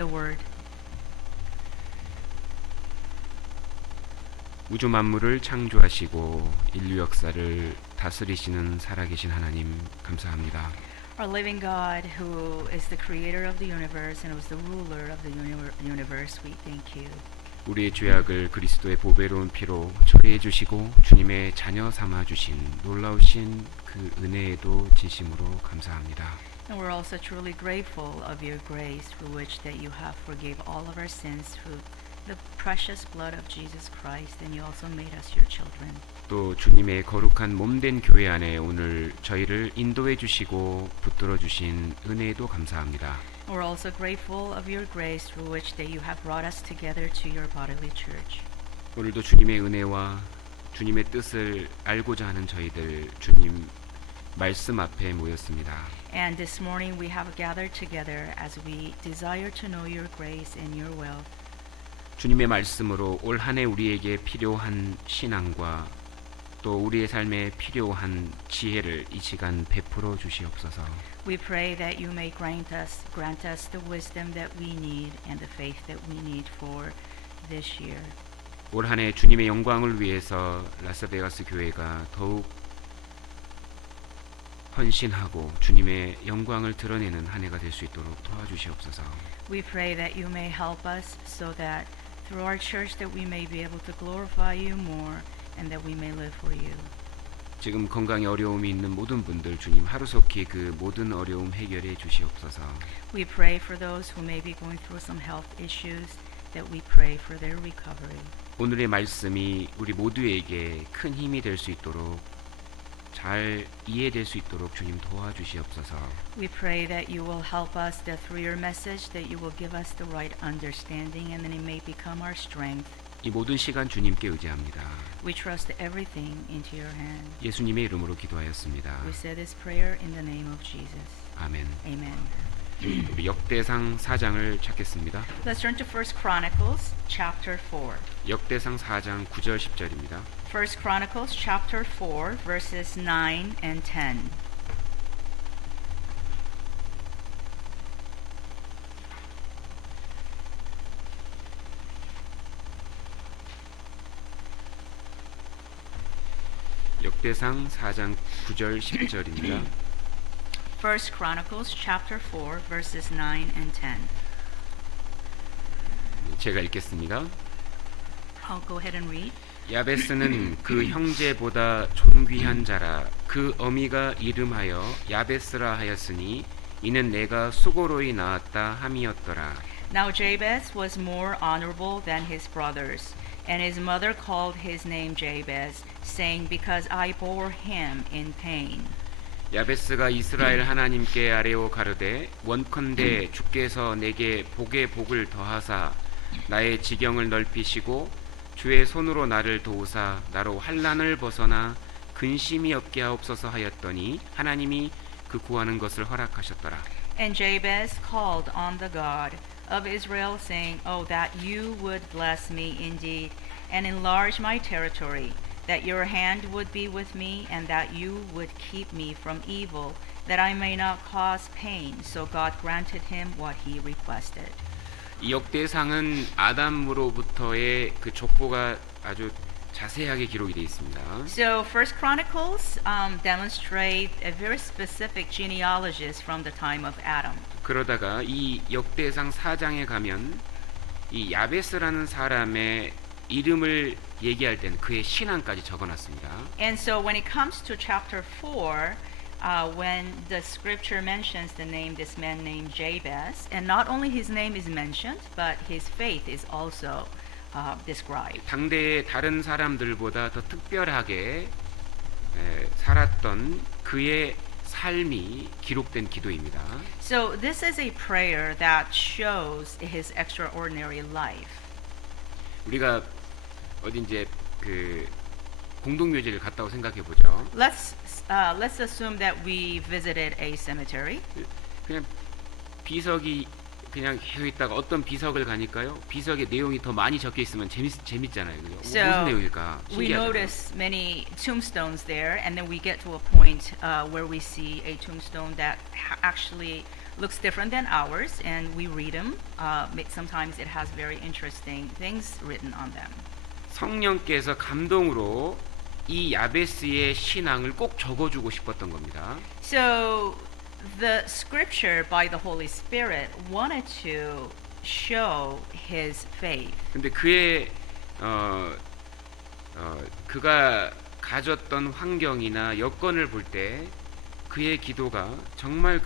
the word. 우주 만물을 창조하시고 인류 역사를 다스리시는 살아계신 하나님 감사합니다. Our living God, who is the creator of the universe and who is the ruler of the universe, we thank you. 우리의 죄악을 그리스도의 보배로운 피로 처리해 주시고 주님의 자녀 삼아 주신 놀라우신 그 은혜에도 진심으로 감사합니다. And we're also truly grateful of your grace through which that you have forgave all of our sins through the precious blood of Jesus Christ, and you also made us your children. 또 주님의 거룩한 몸된 교회 안에 오늘 저희를 인도해 주시고 붙들어 주신 은혜에도 감사합니다. We're also grateful of your grace through which that you have brought us together to your bodily church. 오늘도 주님의 은혜와 주님의 뜻을 알고자 하는 저희들 주님 말씀 앞에 모였습니다. And this morning we have gathered together as we desire to know your grace and your will. 주님의 말씀으로 올 한 해 우리에게 필요한 신앙과 또 우리의 삶에 필요한 지혜를 이 시간 베풀어 주시옵소서. We pray that you may grant us the wisdom that we need and the faith that we need for this year. 올 한 해 주님의 영광을 위해서 라스베가스 교회가 더욱 헌신하고 주님의 영광을 드러내는 한 해가 될 수 있도록 도와주시옵소서. We pray that you may help us so that through our church that we may be able to glorify you more and that we may live for you. 지금 건강에 어려움이 있는 모든 분들 주님 하루속히 그 모든 어려움 해결해 주시옵소서. We pray for those who may be going through some health issues that we pray for their recovery. 오늘의 말씀이 우리 모두에게 큰 힘이 될 수 있도록 잘 이해될 수 있도록 주님 도와주시옵소서. We pray that you will help us that through your message that you will give us the right understanding and that it may become our strength. 이 모든 시간 주님께 의지합니다. We trust everything into your hand. 예수님의 이름으로 기도하였습니다. We say this prayer in the name of Jesus. 아멘. Amen. 우리 역대상 4장을 찾겠습니다. Let's turn to 1 Chronicles chapter 4. 역대상 4장 9절 10절입니다. 1 Chronicles chapter 4 verses 9 and 10. 역대상 4장 9절 10절입니다. 1 Chronicles chapter 4 verses 9 and 10. 제가 읽겠습니다. I'll go ahead and read. 야베스는 그 형제보다 존귀한 자라. 그 어미가 이름하여 야베스라 하였으니 이는 내가 수고로이 낳았다 함이었더라. Now Jabez was more honorable than his brothers, and his mother called his name Jabez, saying, Because I bore him in pain. 야베스가 이스라엘 하나님께 아뢰어 가르되 원컨대 주께서 내게 복에 복을 더하사 나의 지경을 넓히시고 주의 손으로 나를 도우사 나로 환난을 벗어나 근심이 없게 하옵소서 하였더니 하나님이 그 구하는 것을 허락하셨더라. And Jabez called on the God of Israel, saying, Oh, that you would bless me indeed, and enlarge my territory, that your hand would be with me, and that you would keep me from evil, that I may not cause pain. So God granted him what he requested. 이 역대상은 아담으로부터의 그 족보가 아주 자세하게 기록이 되어 있습니다. So First Chronicles demonstrate a very specific genealogies from the time of Adam. 그러다가 이 역대상 4장에 가면 이 야베스라는 사람의 이름을 얘기할 때는 그의 신앙까지 적어놨습니다. And so when it comes to chapter 4, when the scripture mentions the name this man named Jabez, and not only his name is mentioned, but his faith is also described. 당대의 다른 사람들보다 더 특별하게 살았던 그의 삶이 기록된 기도입니다. So this is a prayer that shows his extraordinary life. 우리가 어디 이제 그 공동묘지를 갔다고 생각해 보죠. Let's assume that we visited a cemetery. 그냥 비석이 그냥 계속 있다가 어떤 비석을 가니까요. 비석의 내용이 더 많이 적혀 있으면 재밌잖아요. 그죠? So 무슨 내용일까? we 신기하잖아요. notice many tombstones there, and then we get to a point where we see a tombstone that actually looks different than ours, and we read them. Sometimes it has very interesting things written on them. 성령께서 감동으로 이 야베스의 신앙을 꼭 적어주고 싶었던 겁니다. So the scripture by the Holy Spirit wanted to show his faith. 근데 그의 그가 가졌던 환경이나 여건을 볼 때 그의 기도가 정말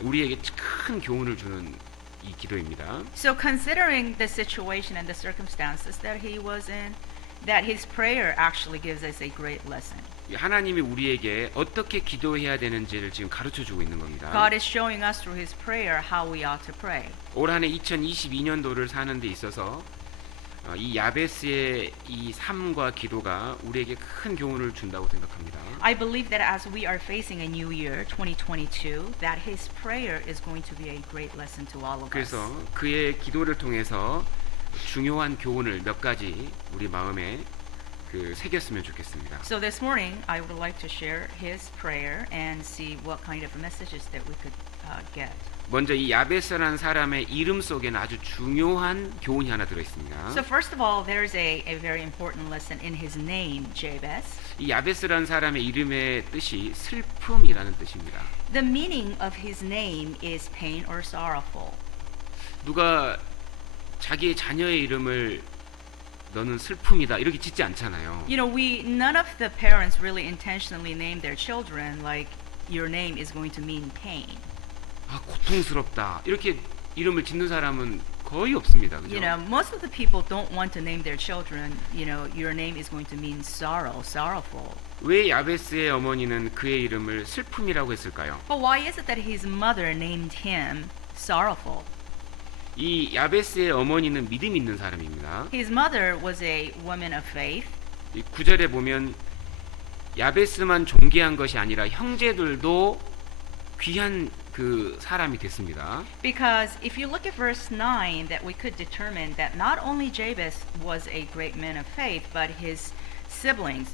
우리에게 큰 교훈을 주는 이 기도입니다. So considering the situation and the circumstances that he was in, that his prayer actually gives us a great lesson. 하나님이 우리에게 어떻게 기도해야 되는지를 지금 가르쳐 주고 있는 겁니다. God is showing us through his prayer how we ought to pray. 올 한해 2022년도를 사는 데 있어서 이 야베스의 이 삶과 기도가 우리에게 큰 교훈을 준다고 생각합니다. I believe that as we are facing a new year, 2022, that his prayer is going to be a great lesson to all of us. 그래서 그의 기도를 통해서 중요한 교훈을 몇 가지 우리 마음에 새겼으면 좋겠습니다. So this morning, I would like to share his prayer and see what kind of messages that we could get. 먼저 이 야베스라는 사람의 이름 속에는 아주 중요한 교훈이 하나 들어 있습니다. So first of all, there's a very important lesson in his name, Jabez. 이 야베스라는 사람의 이름의 뜻이 슬픔이라는 뜻입니다. The meaning of his name is pain or sorrowful. 누가 자기의 자녀의 이름을 너는 슬픔이다 이렇게 짓지 않잖아요. You know, none of the parents really intentionally name their children like your name is going to mean pain. 아, 고통스럽다 이렇게 이름을 짓는 사람은 거의 없습니다. 그죠? You know, most of the people don't want to name their children, you know, your name is going to mean sorrowful. 왜 야베스의 어머니는 그의 이름을 슬픔이라고 했을까요? But why is it that his mother named him sorrowful? 이 야베스의 어머니는 믿음 있는 사람입니다. His mother was a woman of faith. 이 9절에 보면 야베스만 존귀한 것이 아니라 형제들도 귀한 그 사람이 됐습니다. Because if you look at verse 9, that we could determine that not only Jabez was a great man of faith, but his siblings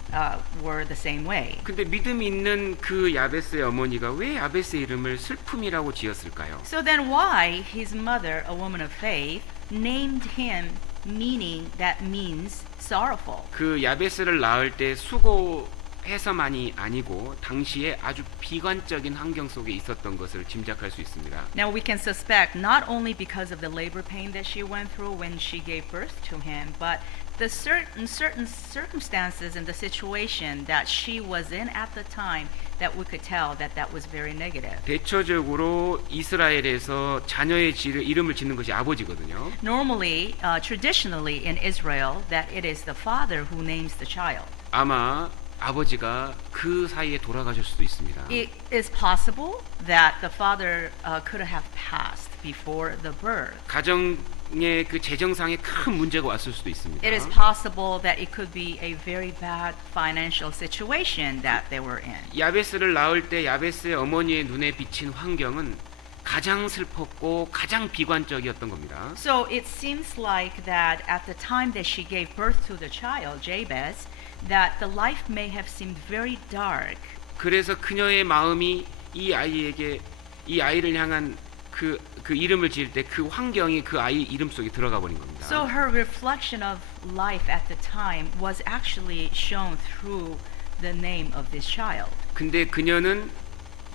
were the same way. 근데 믿음 있는 그 야베스의 어머니가 왜 야베스의 이름을 슬픔이라고 지었을까요? So then why his mother, a woman of faith, named him meaning that means sorrowful? 그 야베스를 낳을 때 수고해서만이 아니고 당시에 아주 비관적인 환경 속에 있었던 것을 짐작할 수 있습니다. Now we can suspect not only because of the labor pain that she went through when she gave birth to him, but the certain circumstances and the situation that she was in at the time that we could tell that was very negative. 대처적으로 이스라엘에서 자녀의 이름을 짓는 것이 아버지거든요. Normally, traditionally in Israel, that it is the father who names the child. 아마 아버지가 그 사이에 돌아가실 수도 있습니다. It is possible that the father could have passed before the birth. 가정의 그 재정상에 큰 문제가 왔을 수도 있습니다. It is possible that it could be a very bad financial situation that they were in. 야베스를 낳을 때 야베스의 어머니의 눈에 비친 환경은 가장 슬펐고 가장 비관적이었던 겁니다. So it seems like that at the time that she gave birth to the child, Jabez, that the life may have seemed very dark. 그래서 그녀의 마음이 이 아이를 향한 그 이름을 지을 때 그 환경이 그 아이 이름 속에 들어가 버린 겁니다. So her reflection of life at the time was actually shown through the name of this child. 근데 그녀는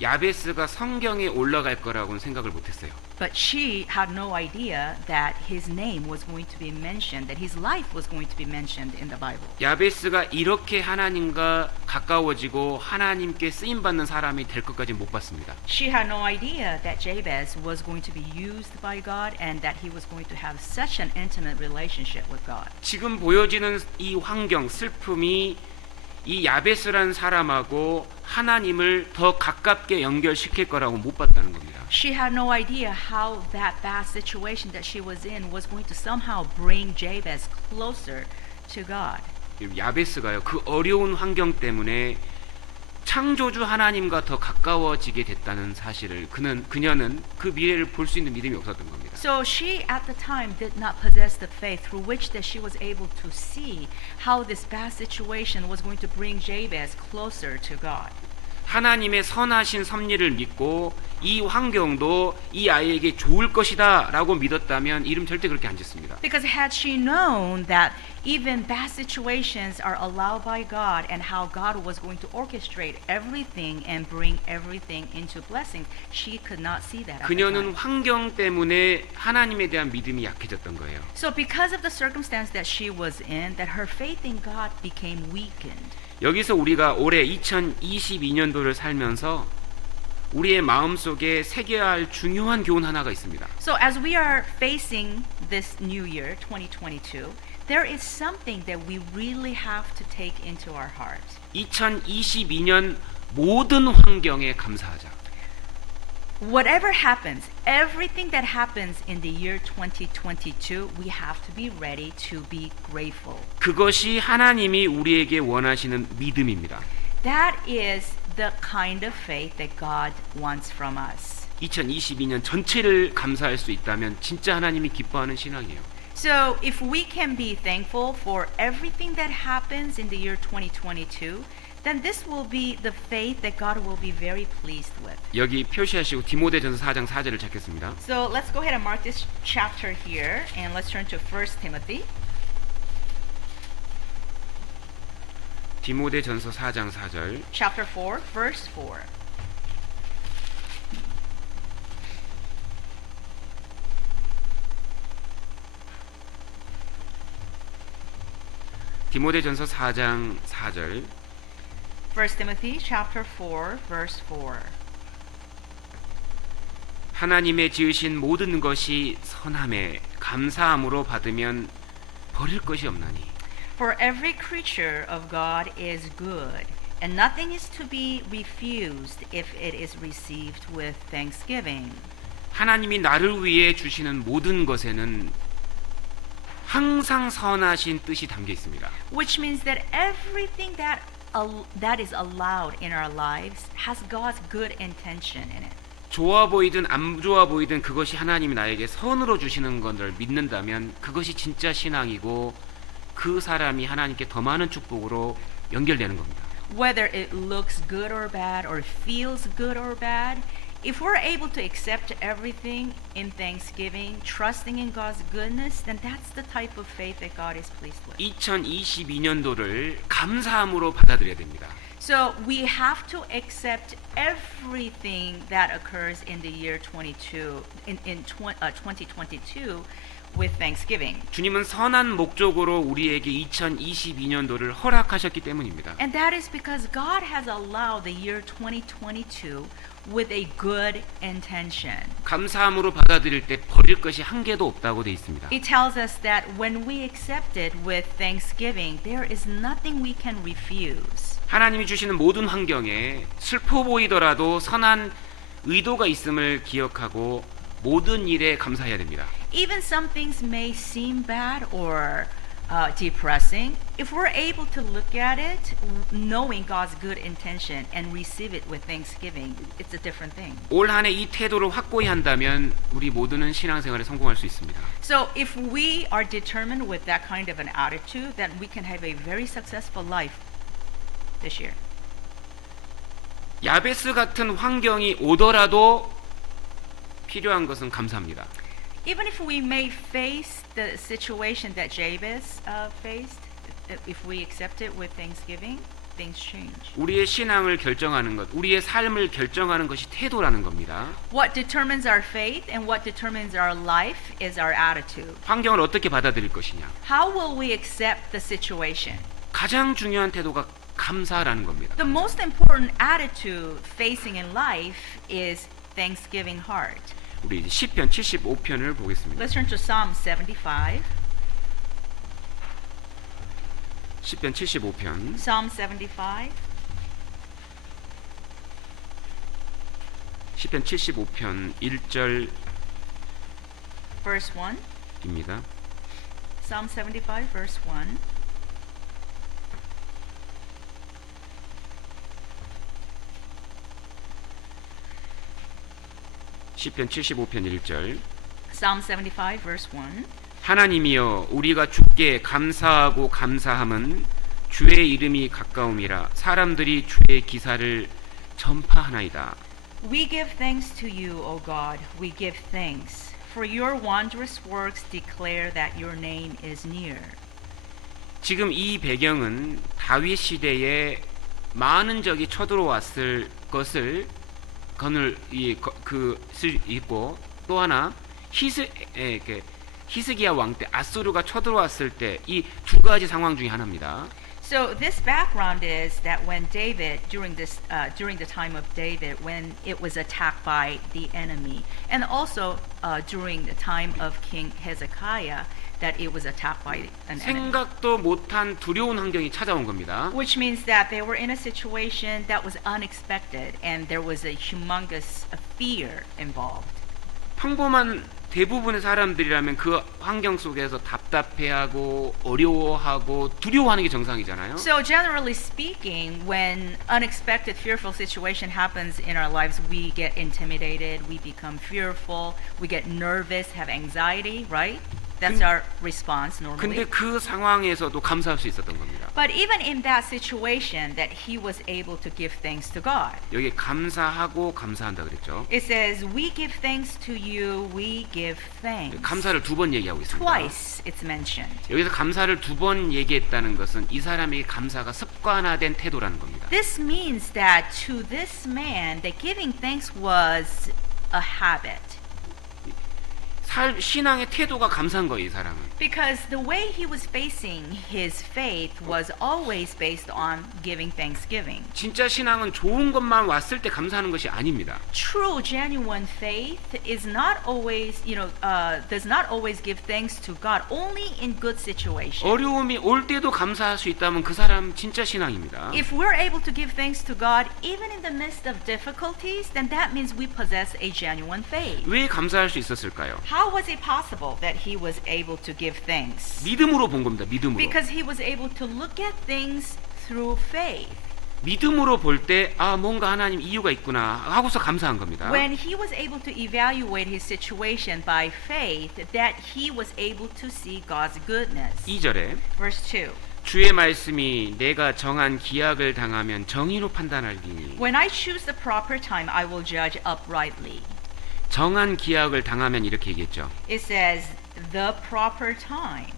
야베스가 성경에 올라갈 거라고는 생각을 못했어요. But she had no idea that his name was going to be mentioned, that his life was going to be mentioned in the Bible. 야베스가 이렇게 하나님과 가까워지고 하나님께 쓰임 받는 사람이 될 것까지 못 봤습니다. She had no idea that Jabez was going to be used by God and that he was going to have such an intimate relationship with God. 지금 보여지는 이 환경, 슬픔이 이 야베스라는 사람하고 하나님을 더 가깝게 연결시킬 거라고 못 봤다는 겁니다. She had no idea how that bad situation that she was in was going to somehow bring Jabez closer to God. 야베스가요, 그 어려운 환경 때문에 창조주 하나님과 더 가까워지게 됐다는 사실을 그녀는 그 미래를 볼 수 있는 믿음이 없었던 겁니다. So she at the time did not possess the faith through which that she was able to see how this bad situation was going to bring Jabez closer to God. 하나님의 선하신 섭리를 믿고 이 환경도 이 아이에게 좋을 것이다 라고 믿었다면 이름 절대 그렇게 안 짓습니다. Because had she known that even bad situations are allowed by God and how God was going to orchestrate everything and bring everything into blessing, she could not see that at the 그녀는 time. 환경 때문에 하나님에 대한 믿음이 약해졌던 거예요. So because of the circumstance that she was in, that her faith in God became weakened. 여기서 우리가 올해 2022년도를 살면서 우리의 마음속에 새겨야 할 중요한 교훈 하나가 있습니다. So as we are facing this new year, 2022, there is something that we really have to take into our heart. 2022년 모든 환경에 감사하자. Whatever happens, everything that happens in the year 2022, we have to be ready to be grateful. 그것이 하나님이 우리에게 원하시는 믿음입니다. That is the kind of faith that God wants from us. 2022년 전체를 감사할 수 있다면 진짜 하나님이 기뻐하는 신앙이에요. So if we can be thankful for everything that happens in the year 2022, then this will be the faith that God will be very pleased with. 여기 표시하시고 디모데전서 4장 4절을 찾겠습니다. So let's go ahead and mark this chapter here and let's turn to 1 Timothy. 디모데전서 4장 4절. Chapter 4, verse 4. 디모데전서 4장 4절. 1 Timothy chapter 4, verse 4. 하나님의 지으신 모든 것이 선함에 감사함으로 받으면 버릴 것이 없나니. For every creature of God is good, and nothing is to be refused if it is received with thanksgiving. 하나님이 나를 위해 주시는 모든 것에는 항상 선하신 뜻이 담겨 있습니다. Which means that everything that is allowed in our lives has God's good intention in it. 좋아 보이든 안 좋아 보이든 그것이 하나님이 나에게 선으로 주시는 것을 믿는다면 그것이 진짜 신앙이고 그 사람이 하나님께 더 많은 축복으로 연결되는 겁니다. Whether it looks good or bad or feels good or bad, if we're able to accept everything in thanksgiving, trusting in God's goodness, then that's the type of faith that God is pleased with. 2022년도를 감사함으로 받아들여야 됩니다. So we have to accept everything that occurs in the year 2022 with thanksgiving. 주님은 선한 목적으로 우리에게 2022년도를 허락하셨기 때문입니다. And that is because God has allowed the year 2022 with a good intention. 감사함으로 받아들일 때 버릴 것이 한 개도 없다고 돼 있습니다. It tells us that when we accept it with thanksgiving, there is nothing we can refuse. 하나님이 주시는 모든 환경에 슬퍼 보이더라도 선한 의도가 있음을 기억하고 모든 일에 감사해야 됩니다. Even some things may seem bad or depressing. If we're able to look at it, knowing God's good intention and receive it with thanksgiving, it's a different thing. 올 한 해 이 태도를 확고히 한다면 우리 모두는 신앙생활에 성공할 수 있습니다. So if we are determined with that kind of an attitude, then we can have a very successful life this year. 야베스 같은 환경이 오더라도 필요한 것은 감사합니다. Even if we may face the situation that Jabez faced, if we accept it with thanksgiving, things change. 우리의 신앙을 결정하는 것, 우리의 삶을 결정하는 것이 태도라는 겁니다. What determines our faith and what determines our life is our attitude. 환경을 어떻게 받아들일 것이냐. How will we accept the situation? 가장 중요한 태도가 감사라는 겁니다. The most important attitude facing in life is thanksgiving heart. 우리 이제 시편 75편을 보겠습니다. Let's turn to Psalm 75. 시편 75편 Psalm 75. 시편 75편 1절입니다. Verse 1. Psalm 75 verse 1. 시편 75편 1절 Psalm 75 verse 1. 하나님이여 우리가 주께 감사하고 감사함은 주의 이름이 가까움이라 사람들이 주의 기사를 전파하나이다. We give thanks to you, O God. We give thanks. For your wondrous works declare that your name is near. 지금 이 배경은 다윗 시대에 많은 적이 쳐들어왔을 것을 건을 그쓸 있고 또 하나 히스기야 왕 때 아수르가 쳐들어왔을 때 이 두 가지 상황 중에 하나입니다. So this background is that when David, during the time of David, when it was attacked by the enemy, and also during the time of King Hezekiah, that it was attacked by an enemy. 생각도 못한 두려운 환경이 찾아온 겁니다. Which means that they were in a situation that was unexpected, and there was a humongous fear involved. 평범한 대부분의 사람들이라면 그 환경 속에서 답답해하고 어려워하고 두려워하는 게 정상이잖아요. So generally speaking, when unexpected fearful situation happens in our lives, we get intimidated, we become fearful, we get nervous, have anxiety, right? That's our response normally. 근데 그 상황에서도 감사할 수 있었던 겁니다. But even in that situation, that he was able to give thanks to God. 여기 감사하고 감사한다 그랬죠. It says, "We give thanks to you. We give thanks." 감사를 두 번 얘기하고 있습니다. Twice it's mentioned. 여기서 감사를 두 번 얘기했다는 것은 이 사람에게 감사가 습관화된 태도라는 겁니다. This means that to this man, that giving thanks was a habit. 신앙의 태도가 감사한 거예요, 이 사람은. Because the way he was facing his faith was always based on giving thanksgiving. 진짜 신앙은 좋은 것만 왔을 때 감사하는 것이 아닙니다. True, genuine faith is not always, does not always give thanks to God, only in good situations. 어려움이 올 때도 감사할 수 있다면 그 사람 진짜 신앙입니다. If we're able to give thanks to God even in the midst of difficulties, then that means we possess a genuine faith. 왜 감사할 수 있었을까요? How was it possible that he was able to give thanks? 믿음으로 본 겁니다. 믿음으로. Because he was able to look at things through faith. 믿음으로 볼 때 뭔가 하나님 이유가 있구나 하고서 감사한 겁니다. When he was able to evaluate his situation by faith, that he was able to see God's goodness. 2절에 Verse 2. 주의 말씀이 내가 정한 기약을 당하면 정의로 판단하리니 When I choose the proper time, I will judge uprightly. 정한 기약을 당하면 이렇게 얘기했죠. It says the proper time,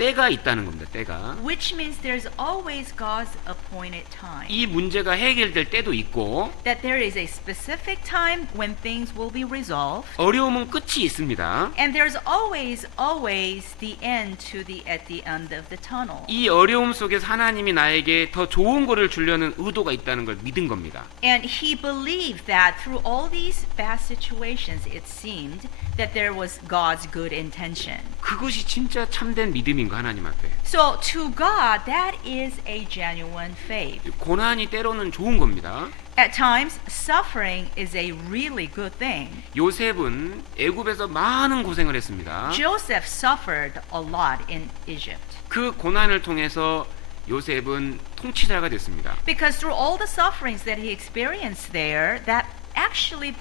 때가 있다는 겁니다. 때가. which means there's always God's appointed time. 이 문제가 해결될 때도 있고 That there is a specific time when things will be resolved, 어려움은 끝이 있습니다. and there's always the end at the end of the tunnel. 이 어려움 속에서 하나님이 나에게 더 좋은 거를 주려는 의도가 있다는 걸 믿은 겁니다. And he believed that through all these bad situations, it seemed that there was God's good intention. 그것이 진짜 참된 믿음인 거 하나님 앞에. So to God, that is a genuine faith. 고난이 때로는 좋은 겁니다. At times, suffering is a really good thing. 요셉은 애굽에서 많은 고생을 했습니다. Joseph suffered a lot in Egypt. 그 고난을 통해서 요셉은 통치자가 됐습니다. Because through all the sufferings that he experienced there, that actually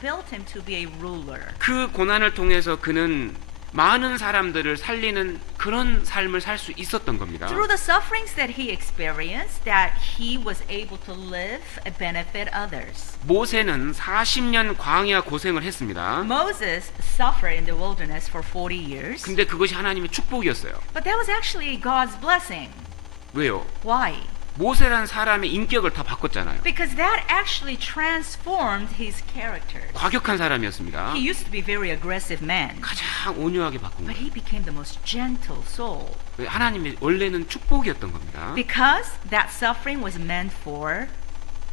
built him to be a ruler. 그 고난을 통해서 그는 많은 사람들을 살리는 그런 삶을 살 수 있었던 겁니다. Through the sufferings that he experienced, that he was able to live and benefit others. 모세는 40년 광야 고생을 했습니다. Moses suffered in the wilderness for 40 years. 근데 그것이 하나님의 축복이었어요. But that was actually God's blessing. 왜요? Why? 모세란 사람의 인격을 다 바꿨잖아요. Because that actually transformed his character. 과격한 사람이었습니다. He used to be a very aggressive man, 가장 온유하게 바꾼 but 거예요. he became the most gentle soul. 하나님의 원래는 축복이었던 겁니다. Because that suffering was meant for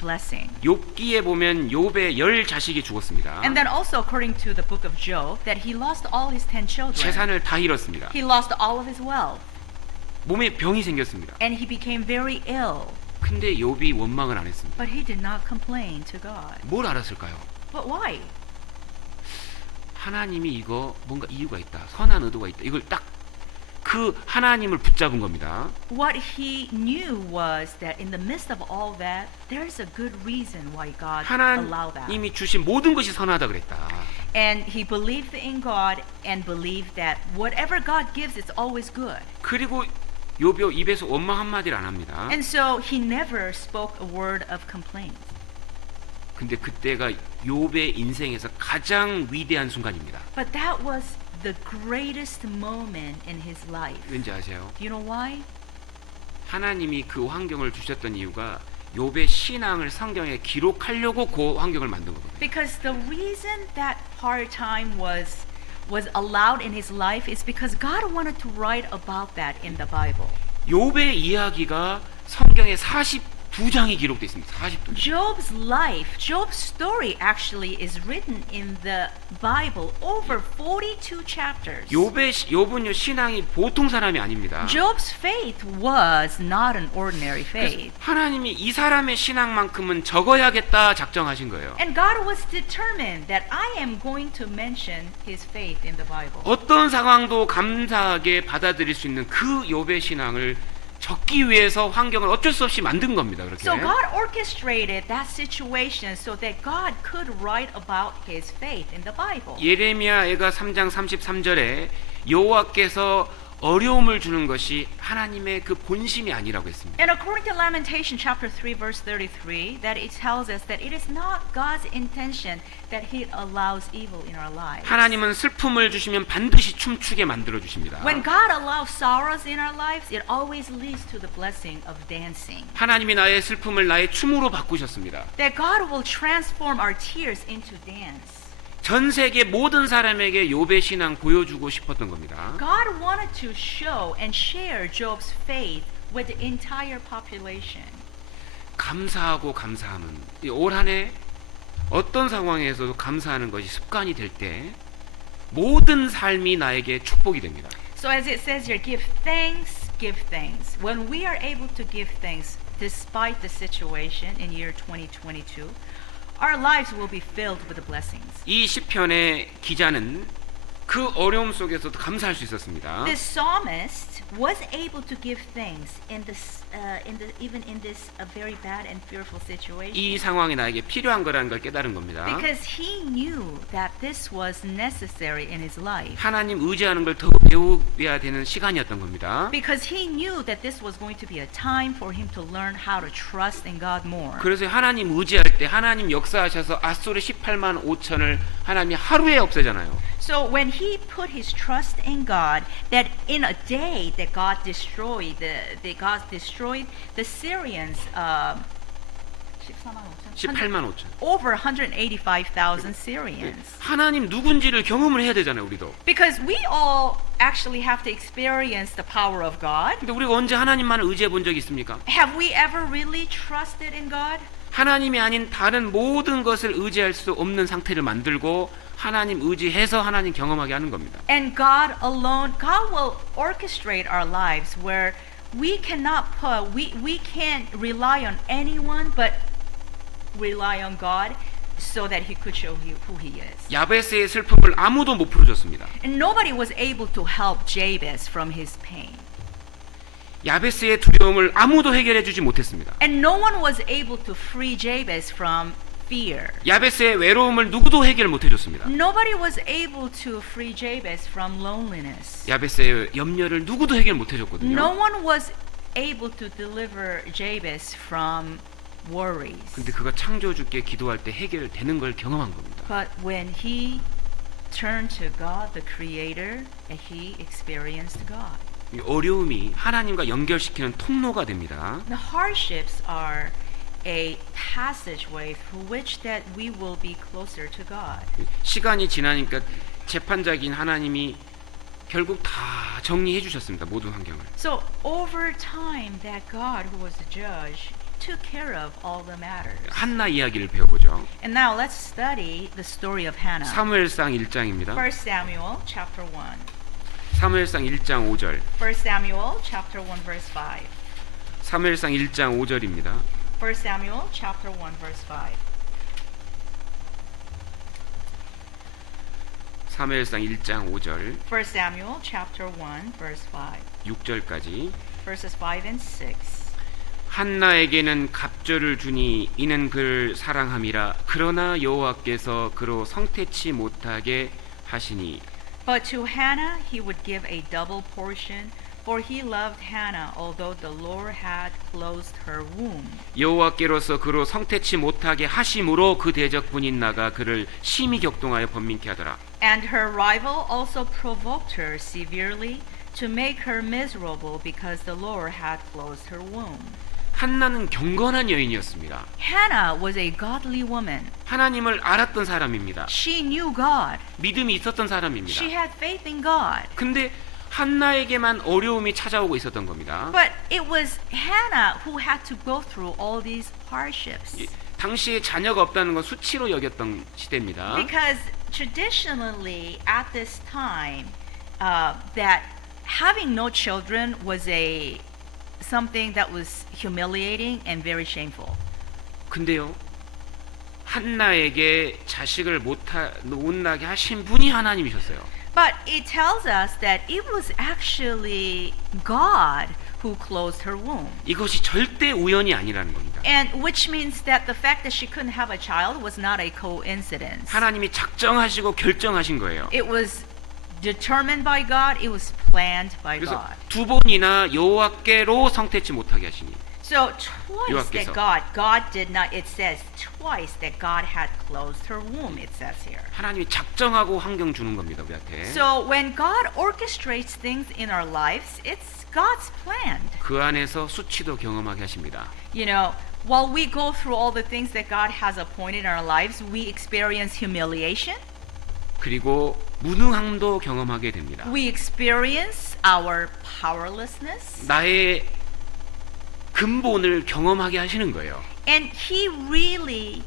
blessing. 욥기에 보면 욥의 10 자식이 죽었습니다. And then also according to the book of Job, that he lost all his 10 children. 재산을 다 잃었습니다. He lost all of his wealth. 몸에 병이 생겼습니다. And he became very ill. 근데 욥이 원망을 안 했습니다. But he did not complain to God. 뭘 알았을까요? But why? 하나님이 이거 뭔가 이유가 있다. 선한 의도가 있다. 이걸 딱 그 하나님을 붙잡은 겁니다. What he knew was that in the midst of all that, there's a good reason why God allowed that. 하나님이 주신 모든 것이 선하다 그랬다. And he believed in God and believed that whatever God gives, it's always good. 그리고 욥이 입에서 원망 한마디를 안 합니다. And so he never spoke a word of complaint. 근데 그때가 욥의 인생에서 가장 위대한 순간입니다. But that was the greatest moment in his life. 왠지 아세요? You know why? 하나님이 그 환경을 주셨던 이유가 욥의 신앙을 성경에 기록하려고 그 환경을 만든 거거든요. Because the reason that hard time was allowed in his life is because God wanted to write about that in the Bible. 욥의 이야기가 성경에 42장이 기록되어 있습니다. 42장. Job's life, Job's story actually is written in the Bible over 42 chapters. 욥은요 신앙이 보통 사람이 아닙니다. Job's faith was not an ordinary 그래서 faith. 하나님이 이 사람의 신앙만큼은 적어야겠다 작정하신 거예요. And God was determined that I am going to mention his faith in the Bible. 어떤 상황도 감사하게 받아들일 수 있는 그 욥의 신앙을 적기 위해서 환경을 어쩔 수 없이 만든 겁니다. 그렇게. So God orchestrated that situation so that God could write about his faith in the Bible. 예레미야가 3장 33절에 여호와께서 어려움을 주는 것이 하나님의 그 본심이 아니라고 했습니다. And according to Lamentation chapter 3 verse 33, that it tells us that it is not God's intention that he allows evil in our lives. 하나님은 슬픔을 주시면 반드시 춤추게 만들어 주십니다. When God allows sorrows in our lives, it always leads to the blessing of dancing. 하나님이 나의 슬픔을 나의 춤으로 바꾸셨습니다. That God will transform our tears into dance. 전 세계 모든 사람에게 욥의 신앙 보여주고 싶었던 겁니다. God wanted to show and share Job's faith with the entire population. 감사하고 감사함은 올 한 해 어떤 상황에서도 감사하는 것이 습관이 될 때 모든 삶이 나에게 축복이 됩니다. So as it says here, give thanks, give thanks. When we are able to give thanks despite the situation in year 2022, our lives will be filled with the blessings. 이 시편의 기자는 그 어려움 속에서도 감사할 수 있었습니다. This psalmist was able to give thanks even in this very bad and fearful situation. 이 상황이 나에게 필요한 거라는 걸 깨달은 겁니다. Because he knew that this was necessary in his life. 하나님 의지하는 걸 더 배워야 되는 시간이었던 겁니다. Because he knew that this was going to be a time for him to learn how to trust in God more. 그래서 하나님 의지할 때 하나님 역사하셔서 앗소르 18만 5천을 하나님이 하루에 없애잖아요. So when he put his trust in God, that in a day that God destroyed the Syrians, 18만 5천. over 185,000 Syrians. 하나님 누군지를 경험을 해야 되잖아요, 우리도. Because we all actually have to experience the power of God. 근데 우리가 언제 하나님만을 의지해 본 적이 있습니까? Have we ever really trusted in God? 하나님이 아닌 다른 모든 것을 의지할 수 없는 상태를 만들고 하나님 의지해서 하나님 경험하게 하는 겁니다. And God alone, God will orchestrate our lives where we cannot we can't rely on anyone but rely on God so that he could show you who he is. 야베스의 슬픔을 아무도 못 풀어줬습니다. And nobody was able to help Jabez from his pain. 야베스의 두려움을 아무도 해결해 주지 못했습니다. And no one was able to free Jabez from fear. 야베스의 외로움을 누구도 해결 못 해줬습니다. Nobody was able to free Jabez from loneliness. 야베스의 염려를 누구도 해결 못 해줬거든요. No one was able to deliver Jabez from worries. 근데 그가 창조주께 기도할 때 해결되는 걸 경험한 겁니다. But when he turned to God, the Creator, he experienced God. 이 어려움이 하나님과 연결시키는 통로가 됩니다. The hardships are a passageway through which that we will be closer to God. 시간이 지나니까 재판자인 하나님이 결국 다 정리해 주셨습니다. 모든 환경을. So over time, that God, who was the judge, took care of all the matters. 한나 이야기를 배워보죠. And now let's study the story of Hannah. 사무엘상 1장입니다. 1 Samuel chapter 1. 사무엘상 1장 5절. 1 Samuel chapter 1 verse 5. 사무엘상 1장 5절입니다. 1 Samuel chapter 1 verse 5. 사무엘상 1장 5절 1 Samuel chapter 1 verse 5. 6절까지 Verses 5 and 6. 한나에게는 갑절을 주니 이는 그를 사랑함이라 그러나 여호와께서 그로 성태치 못하게 하시니 But to Hannah he would give a double portion, For he loved Hannah, although the Lord had closed her womb. 여호와께로서 그로 성태치 못하게 하심으로 그 대적분인 나가 그를 심히 격동하여 번민케 하더라. And her rival also provoked her severely to make her miserable because the Lord had closed her womb. 한나는 경건한 여인이었습니다. Hannah was a godly woman. 하나님을 알았던 사람입니다. She knew God. 믿음이 있었던 사람입니다. She had faith in God. 근데 한나에게만 어려움이 찾아오고 있었던 겁니다. But it was Hannah who had to go through all these hardships. 당시에 자녀가 없다는 건 수치로 여겼던 시대입니다. Because traditionally at this time, that having no children was something that was humiliating and very shameful. 근데요, 한나에게 자식을 못 나게 하신 분이 하나님이셨어요. But it tells us that it was actually God who closed her womb. 이것이 절대 우연이 아니라는 겁니다. And which means that the fact that she couldn't have a child was not a coincidence. 하나님이 작정하시고 결정하신 거예요. It was determined by God. It was planned by 그래서 God. 두 번이나 여호와께로 성태치 못하게 하시니. So twice 여호와께서. that God did not. It says twice that God had closed her womb. It says here. 하나님이 작정하고 환경 주는 겁니다, 우리한테. So when God orchestrates things in our lives, it's God's plan. 그 안에서 수치도 경험하게 하십니다. You know, while we go through all the things that God has appointed in our lives, we experience humiliation. 그리고 무능함도 경험하게 됩니다. We experience our powerlessness. 나의 근본을 경험하게 하시는 거예요. And He really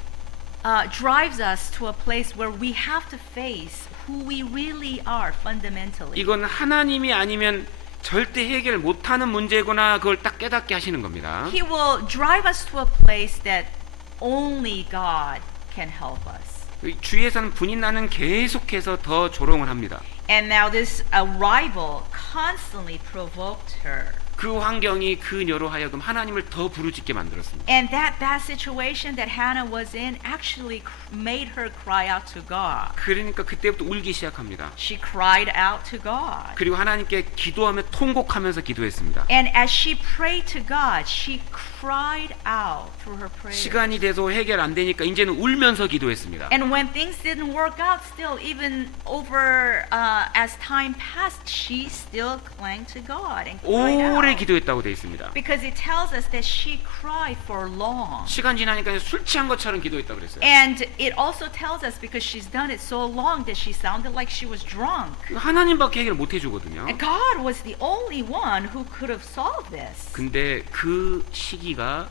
drives us to a place where we have to face who we really are fundamentally. 이건 하나님이 아니면 절대 해결 못하는 문제구나, 그걸 딱 깨닫게 하시는 겁니다. He will drive us to a place that only God can help us. 주위에서는 분인 나는 계속해서 더 조롱을 합니다. And now this rival constantly provoked her. 그 환경이 그녀로 하여금 하나님을 더 부르짖게 만들었습니다. And that bad situation that Hannah was in actually made her cry out to God. 그러니까 그때부터 울기 시작합니다. She cried out to God. 그리고 하나님께 기도하며 통곡하면서 기도했습니다. And as she prayed to God, she cried out through her prayer. 시간이 돼서 해결 안 되니까 이제는 울면서 기도했습니다. And when things didn't work out, still even over as time passed, she still clung to God and cried 오래 out. 기도했다고 되어 있습니다. Because it tells us that she cried for long. 시간 지나니까 술 취한 것처럼 기도했다고 그랬어요. And it also tells us because she's done it so long that she sounded like she was drunk. 하나님밖에 해결 못 해주거든요. And God was the only one who could have solved this. 근데 그 시기가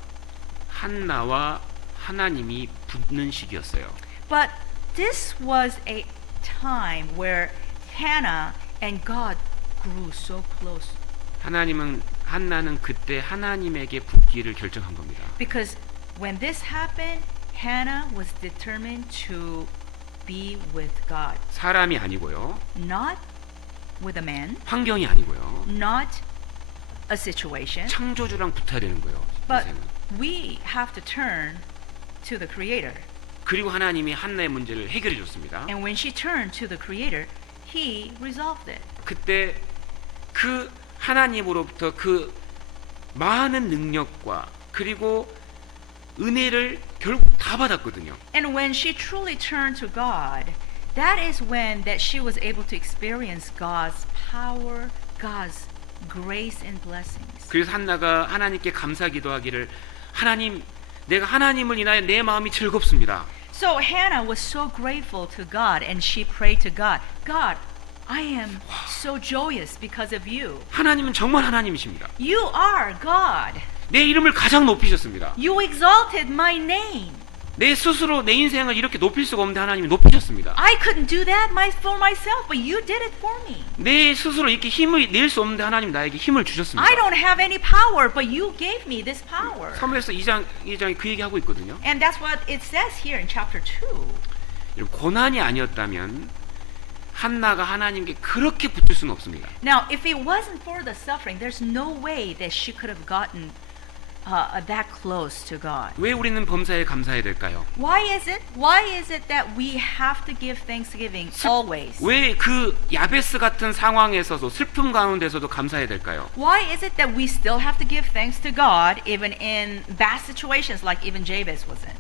한나와 하나님이 붙는 시기였어요. But this was a time where Hannah and God grew so close. 한나는 그때 하나님에게 붙기를 결정한 겁니다. Because when this happened, Hannah was determined to be with God. 사람이 아니고요. Not with a man, 환경이 아니고요. not a situation, 창조주랑 붙어야 되는 거예요. but 인생은. we have to turn to the Creator. 그리고 하나님이 한나의 문제를 해결해 줬습니다. And when she turned to the Creator, He resolved it. 그때 그 하나님으로부터 그 많은 능력과 그리고 은혜를 결국 다 받았거든요. And when she truly turned to God, that is when that she was able to experience God's power, God's grace and blessings. 그래서 한나가 하나님께 감사 기도하기를 하나님, 내가 하나님을 인하여 내 마음이 즐겁습니다. So Hannah was so grateful to God and she prayed to God, God, I am so joyous because of you. 하나님은 정말 하나님이십니다. You are God. 내 이름을 가장 높이셨습니다. You exalted my name. 내 스스로 내 인생을 이렇게 높일 수가 없는데 하나님이 높이셨습니다. I couldn't do that for myself, but you did it for me. 내 스스로 이렇게 힘을 낼 수 없는데 하나님 나에게 힘을 주셨습니다. I don't have any power, but you gave me this power. 사무엘서 2장이 그 얘기하고 있거든요. And that's what it says here in chapter 2. 고난이 아니었다면 한나가 하나님께 그렇게 붙을 수는 없습니다. Now, if it wasn't for the suffering, there's no way that she could have gotten that close to God. 왜 우리는 범사에 감사해야 될까요? Why is it? Why is it that we have to give thanksgiving always? 왜 그 야베스 같은 상황에서도 슬픔 가운데서도 감사해야 될까요? Why is it that we still have to give thanks to God even in bad situations like even Jabez was in?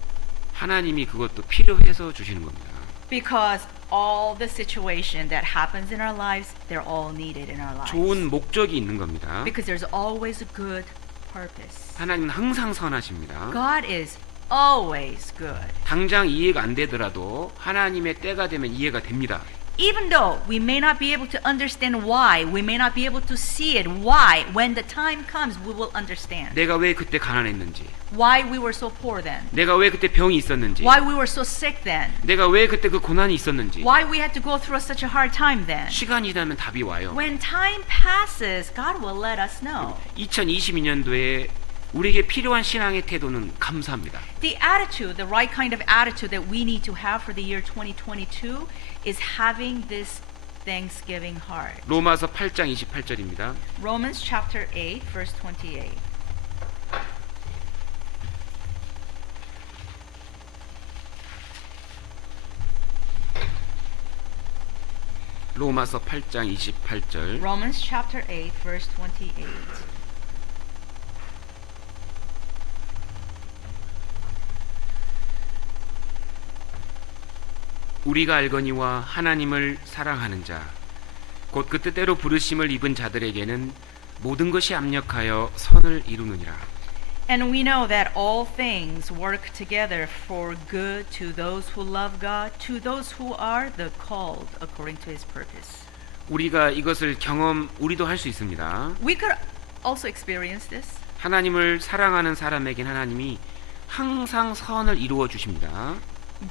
하나님이 그것도 필요해서 주시는 겁니다. Because all the situation that happens in our lives, they're all needed in our lives. 좋은 목적이 있는 겁니다. Because there's always a good purpose. 하나님은 항상 선하십니다. God is always good. 당장 이해가 안 되더라도 하나님의 때가 되면 이해가 됩니다. Even though we may not be able to understand why, we may not be able to see it, why, when the time comes, we will understand. 내가 왜 그때 가난했는지, Why we were so poor then. 내가 왜 그때 병이 있었는지, Why we were so sick then. 내가 왜 그때 그 고난이 있었는지. Why we had to go through such a hard time then. 시간이 지나면 답이 와요. When time passes, God will let us know. 2022년도에 우리에게 필요한 신앙의 태도는 감사합니다. The attitude, the right kind of attitude that we need to have for the year 2022 is having this thanksgiving heart. 로마서 8장 28절입니다. Romans chapter 8, verse 28. 로마서 8장 28절. Romans chapter 8, verse 28. 우리가 알거니와 하나님을 사랑하는 자, 곧 그 뜻대로 부르심을 입은 자들에게는 모든 것이 합력하여 선을 이루느니라. And we know that all things work together for good to those who love God, to those who are the called according to His purpose. 우리가 이것을 우리도 할 수 있습니다. We could also experience this. 하나님을 사랑하는 사람에겐 하나님이 항상 선을 이루어 주십니다.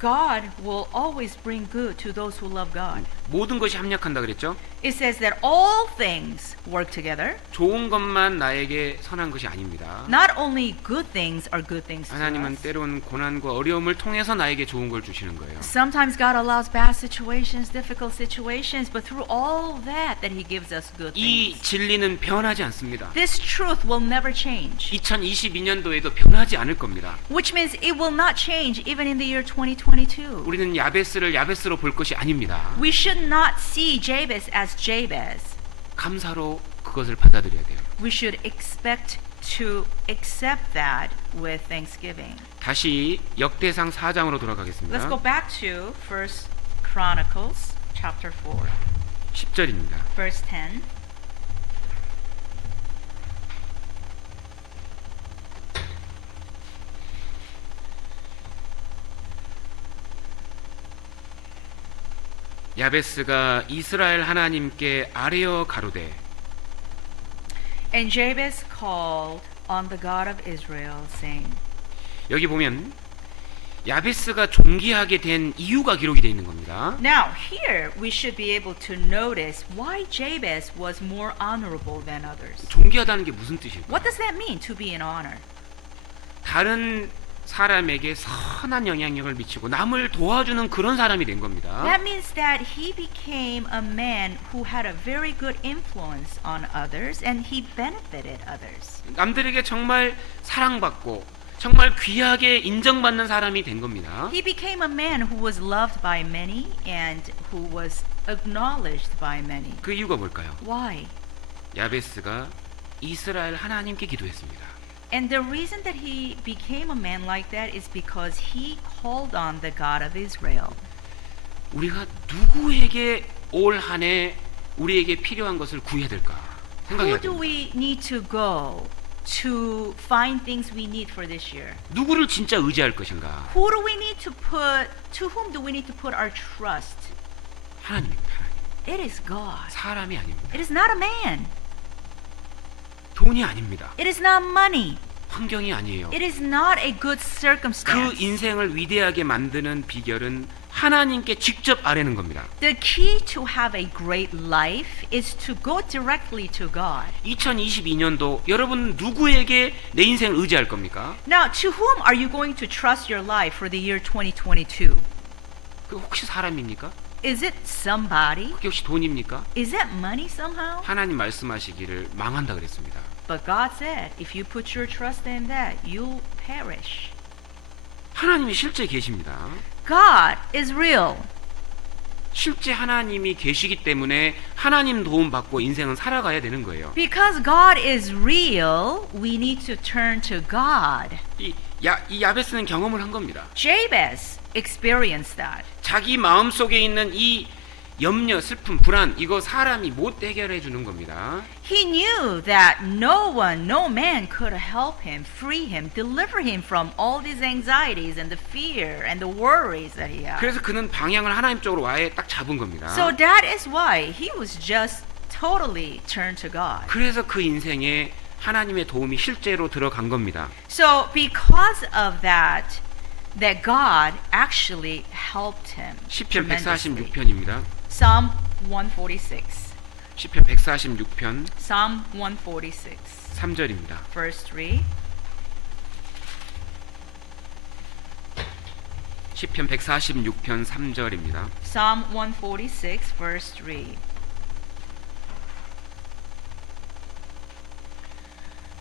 God will always bring good to those who love God. 모든 것이 합력한다 그랬죠? It says that all things work together. 좋은 것만 나에게 선한 것이 아닙니다. Not only good things are good things to 하나님은 us. 때론 고난과 어려움을 통해서 나에게 좋은 걸 주시는 거예요. Sometimes God allows bad situations, difficult situations, but through all that He gives us good 이 things. 진리는 변하지 않습니다. This truth will never change. 2022년도에도 변하지 않을 겁니다. Which means it will not change even in the year 2022. 우리는 야베스를 야베스로 볼 것이 아닙니다. We should not see Jabez as Jabez. 감사로 그것을 받아들여야 돼요. We should expect to accept that with thanksgiving. 다시 역대상 4장으로 Let's 돌아가겠습니다. go back to 1 Chronicles chapter 4, 10절입니다. verse 10. 야베스가 이스라엘 하나님께 아뢰어 가로되 And Jabez called on the God of Israel, saying. 여기 보면 야베스가 존귀하게 된 이유가 기록이 되어 있는 겁니다. Now here we should be able to notice why Jabez was more honorable than others. 존귀하다는 게 무슨 뜻일까요? What does that mean to be in honor? 다른 사람에게 선한 영향력을 미치고 남을 도와주는 그런 사람이 된 겁니다. That means that he became a man who had a very good influence on others and he benefited others. 남들에게 정말 사랑받고 정말 귀하게 인정받는 사람이 된 겁니다. He became a man who was loved by many and who was acknowledged by many. 그 이유가 뭘까요? Why? 야베스가 이스라엘 하나님께 기도했습니다. And the reason that he became a man like that is because he called on the God of Israel. 우리가 누구에게 올 한 해 우리에게 필요한 것을 구해야 될까 생각해야 Who do 됩니다. we need to go to find things we need for this year? 누구를 진짜 의지할 것인가? Who do we need to put, to whom do we need to put our trust? 하나님입니다. 하나님. It is God. 사람이 아닙니다. It is not a man. 돈이 아닙니다. It is not money. 환경이 아니에요. It is not a good 그 circumstance. 인생을 위대하게 만드는 비결은 하나님께 직접 아뢰는 겁니다. The key to have a great life is to go directly to God. 2022년도 여러분 누구에게 내 인생을 의지할 겁니까? Now, to whom are you going to trust your life for the year 2022? 그 혹시 사람입니까? Is it somebody? 그게 혹시 돈입니까? Is that money somehow? 하나님 말씀하시기를 망한다 그랬습니다. But God said, if you put your trust in that, you'll perish. 하나님이 실제 계십니다. God is real. 실제 하나님이 계시기 때문에 하나님 도움 받고 인생은 살아가야 되는 거예요. Because God is real, we need to turn to God. 이 야베스는 경험을 한 겁니다. Jabez experienced that. 자기 마음 속에 있는 이 염려, 슬픔, 불안 이거 사람이 못 해결해 주는 겁니다. He knew that no one, no man could help him, free him, deliver him from all these anxieties and the fear and the worries that he had. 그래서 그는 방향을 하나님 쪽으로 아예 딱 잡은 겁니다. So that is why he was just totally turned to God. 그래서 그 인생에 하나님의 도움이 실제로 들어간 겁니다. So because of that, that God actually helped him. 시편 tremendously. 146편입니다. Psalm 146. 시편 146편 Psalm 146, 3절입니다. verse 3. 시편 146편 3절입니다. Psalm 146, verse 3.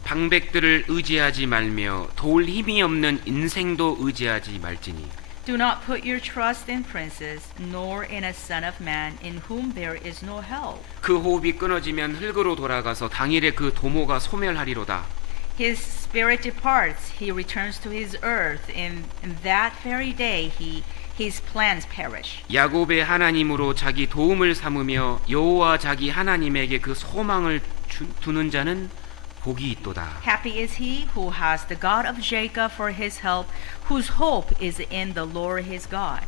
방백들을 의지하지 말며 도울 힘이 없는 인생도 의지하지 말지니 Do not put your trust in princes, nor in a son of man, in whom there is no help. 그 호흡이 끊어지면 흙으로 돌아가서 당일에 그 도모가 소멸하리로다. His spirit departs, he returns to his earth. In that very day, his plans perish. 야곱의 하나님으로 자기 도움을 삼으며 여호와 자기 하나님에게 그 소망을 두는 자는 복이 있도다. Happy is he who has the God of Jacob for his help, whose hope is in the Lord his God.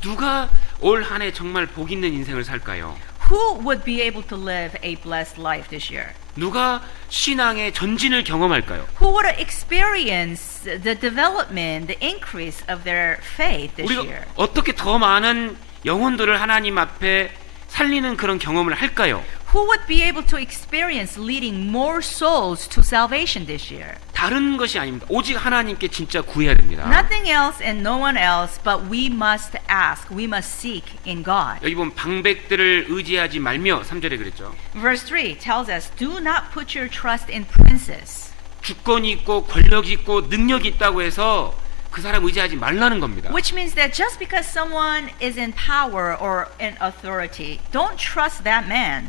누가 올 한 해 정말 복 있는 인생을 살까요? Who would be able to live a blessed life this year? 누가 신앙의 전진을 경험할까요? Who would experience the development, the increase of their faith this 우리가 year? 어떻게 더 많은 영혼들을 하나님 앞에 살리는 그런 경험을 할까요? Who would be able to experience leading more souls to salvation this year? 다른 것이 아닙니다. 오직 하나님께 진짜 구해야 됩니다. Nothing else and no one else, but we must ask, we must seek in God. 여기 보면 방백들을 의지하지 말며 3절에 그랬죠. Verse 3 tells us, do not put your trust in princes. 주권이 있고 권력이 있고 능력이 있다고 해서 그 사람 의지하지 말라는 겁니다. Which means that just because someone is in power or in authority, don't trust that man.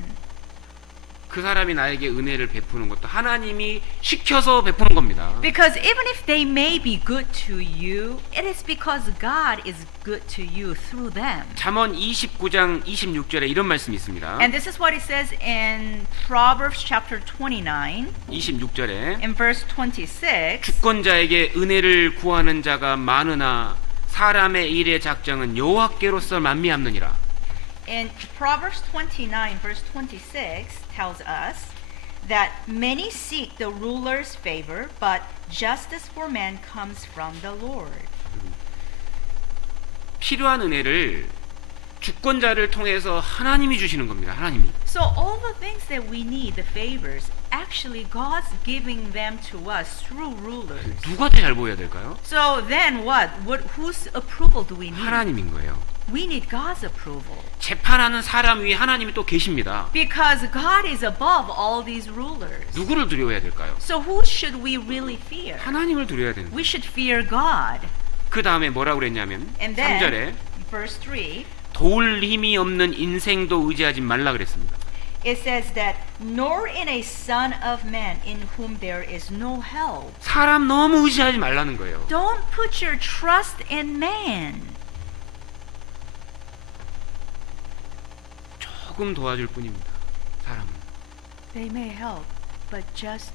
그 사람이 나에게 은혜를 베푸는 것도 하나님이 시켜서 베푸는 겁니다. Because even if they may be good to you, it is because God is good to you through them. 잠언 29장 26절에 이런 말씀이 있습니다. And this is what it says in Proverbs chapter 29, 26절에 in verse 26. 주권자에게 은혜를 구하는 자가 많으나 사람의 일의 작정은 여호와께로서 만미함느니라. In Proverbs 29, verse 26 tells us that many seek the ruler's favor, but justice for man comes from the Lord. 필요한 은혜를 주권자를 통해서 하나님이 주시는 겁니다. 하나님이. So all the things that we need, the favors, actually God's giving them to us through rulers. 누가 더 잘 보여야 될까요? So then what? Whose approval do we need? 하나님인 거예요. We need God's approval. 재판하는 사람 위에 하나님이 또 계십니다. Because God is above all these rulers. 누구를 두려워해야 될까요? So who should we really fear? 하나님을 두려워야 되는 거예요. We should fear God. 그 다음에 뭐라고 그랬냐면 And then, 3절에 verse 3, 도울 힘이 없는 인생도 의지하지 말라 그랬습니다. it says that nor in a son of man in whom there is no help. 사람 너무 의지하지 말라는 거예요. Don't put your trust in man. 조금 도와줄 뿐입니다. 사람은. They may help, but just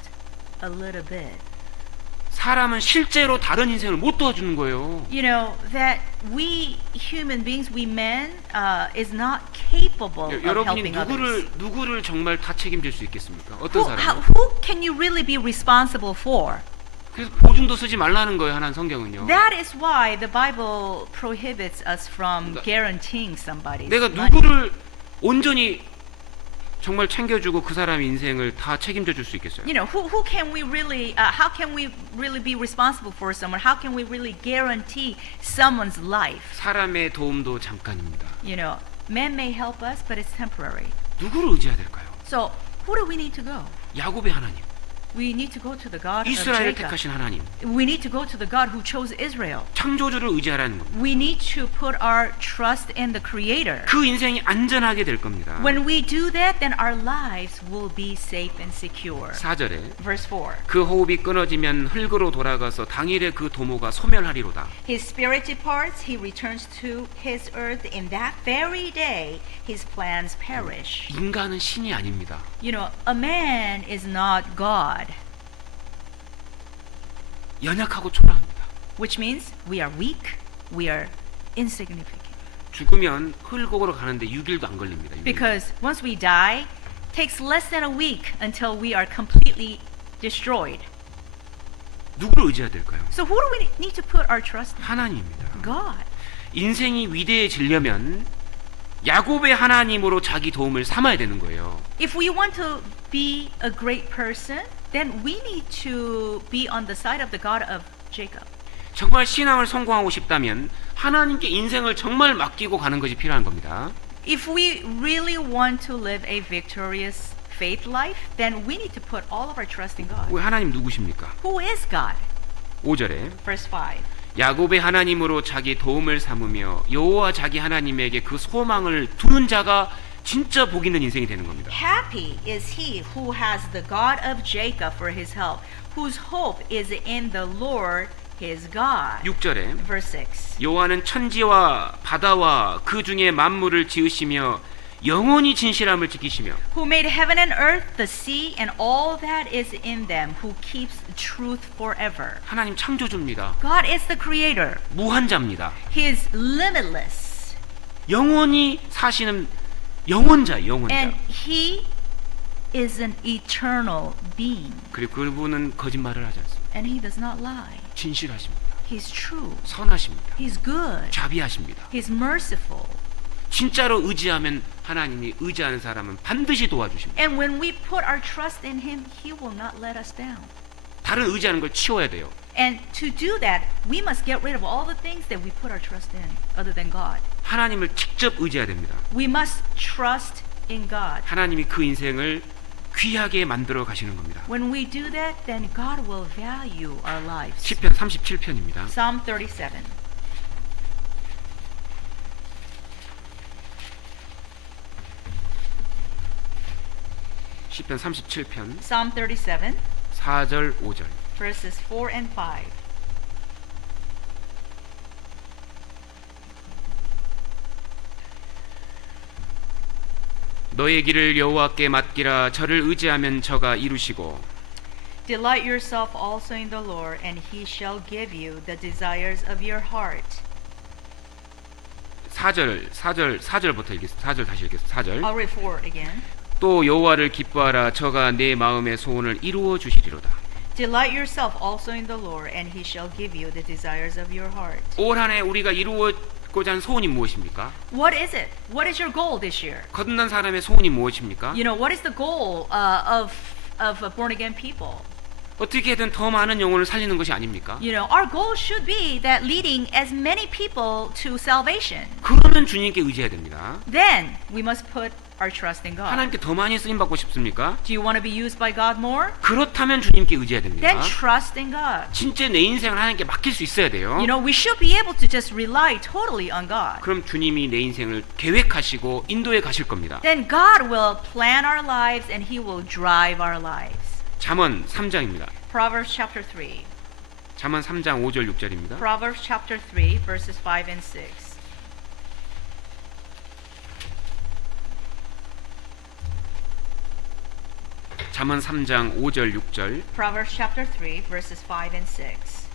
a little bit. 사람은 실제로 다른 인생을 못 도와주는 거예요. You know that we human beings, we men, is not capable of 여러분이 helping others. 누구를 정말 다 책임질 수 있겠습니까? 어떤 사람? Who can you really be responsible for? 그래서 보증도 쓰지 말라는 거예요. 하나는 성경은요. That is why the Bible prohibits us from guaranteeing somebody's 내가 money. 누구를 온전히 정말 챙겨주고 그 사람의 인생을 다 책임져 줄 수 있겠어요? You know, who can we really, how can we really be responsible for someone? How can we really guarantee someone's life? 사람의 도움도 잠깐입니다. You know, men may help us, but it's temporary. 누구를 의지해야 될까요? So, who do we need to go? 야곱의 하나님, We need to go to the God of 이스라엘을 Jacob. 택하신 하나님, We need to go to the God who chose Israel. 창조주를 의지하라는 겁니다. We need to put our trust in the Creator. 그 인생이 안전하게 될 겁니다. When we do that, then our lives will be safe and secure. 4절에 Verse 4. 그 호흡이 끊어지면 흙으로 돌아가서 당일에 그 도모가 소멸하리로다. His spirit departs, he returns to his earth. In that very day, his plans perish. 인간은 신이 아닙니다. You know, a man is not God, 연약하고 초라합니다. which means we are weak, we are insignificant. 죽으면 흙으로 가는데 6일도 안 걸립니다. 6일. Because once we die, it takes less than a week until we are completely destroyed. 누구를 의지해야 될까요? So who do we need to put our trust in? 하나님입니다. God. 인생이 위대해지려면 야곱의 하나님으로 자기 도움을 삼아야 되는 거예요. If we want to be a great person, then we need to be on the side of the God of Jacob. 정말 신앙을 성공하고 싶다면 하나님께 인생을 정말 맡기고 가는 것이 필요한 겁니다. If we really want to live a victorious faith life, then we need to put all of our trust in God. 왜 하나님 누구십니까? Who is God? 5절에 Verse 5. 야곱의 하나님으로 자기 도움을 삼으며 여호와 자기 하나님에게 그 소망을 두는 자가 진짜 복 있는 인생이 되는 겁니다. Happy is he who has the God of Jacob for his help, whose hope is in the Lord his God. 6절에 Verse 6. 여호와는 천지와 바다와 그 중에 만물을 지으시며 영원히 진실함을 지키시며 Who made heaven and earth, the sea, and all that is in them, who keeps truth forever. 하나님 창조주입니다. God is the creator. 무한자입니다. He is limitless. 영원히 사시는 영원자, 영원자. And he is an eternal being. 그리고 그분은 거짓말을 하지 않습니다. And he does not lie. 진실하십니다. He's true. 선하십니다. He's good. 자비하십니다. He's merciful. 진짜로 의지하면 하나님이 의지하는 사람은 반드시 도와주십니다. And when we put our trust in him, he will not let us down. 다른 의지하는 걸 치워야 돼요. And to do that, we must get rid of all the things that we put our trust in other than God. 하나님을 직접 의지해야 됩니다. We must trust in God. 하나님이 그 인생을 귀하게 만들어 가시는 겁니다. When we do that, then God will value our lives. 시편 37편입니다. Psalm 37. 시편 37편 Psalm 37, 4절 5절. verses 4 and 5. 너의 길을 여호와께 맡기라. 저를 의지하면 저가 이루시고 Delight yourself also in the Lord, and he shall give you the desires of your heart. 4절부터 읽겠습니다. 4절 다시 읽겠습니다. 4절. I'll read 4 again. 또 여호와를 기뻐하라. 저가 내 마음의 소원을 이루어 주시리로다. Delight yourself also in the Lord, and he shall give you the desires of your heart. 올 한 해 우리가 이루고자 하는 소원이 무엇입니까? What is it? What is your goal this year? 거듭난 사람의 소원이 무엇입니까? You know, what is the goal of born again people? 어떻게든 더 많은 영혼을 살리는 것이 아닙니까? You know, our goal should be that leading as many people to salvation. 그러면 주님께 의지해야 됩니다. Then we must put our trust in God. 하나님께 더 많이 쓰임 받고 싶습니까? Do you want to be used by God more? 그렇다면 주님께 의지해야 됩니다. Then trust in God. 진짜 내 인생을 하나님께 맡길 수 있어야 돼요. You know, we should be able to just rely totally on God. 그럼 주님이 내 인생을 계획하시고 인도해 가실 겁니다. Then God will plan our lives and he will drive our lives. 잠언 3장입니다. Proverbs chapter 3. 잠언 3장 5절 6절입니다. Proverbs chapter 3 verses 5 and 6. 잠언 3장 5절 6절. Proverbs chapter 3 verses 5 and 6.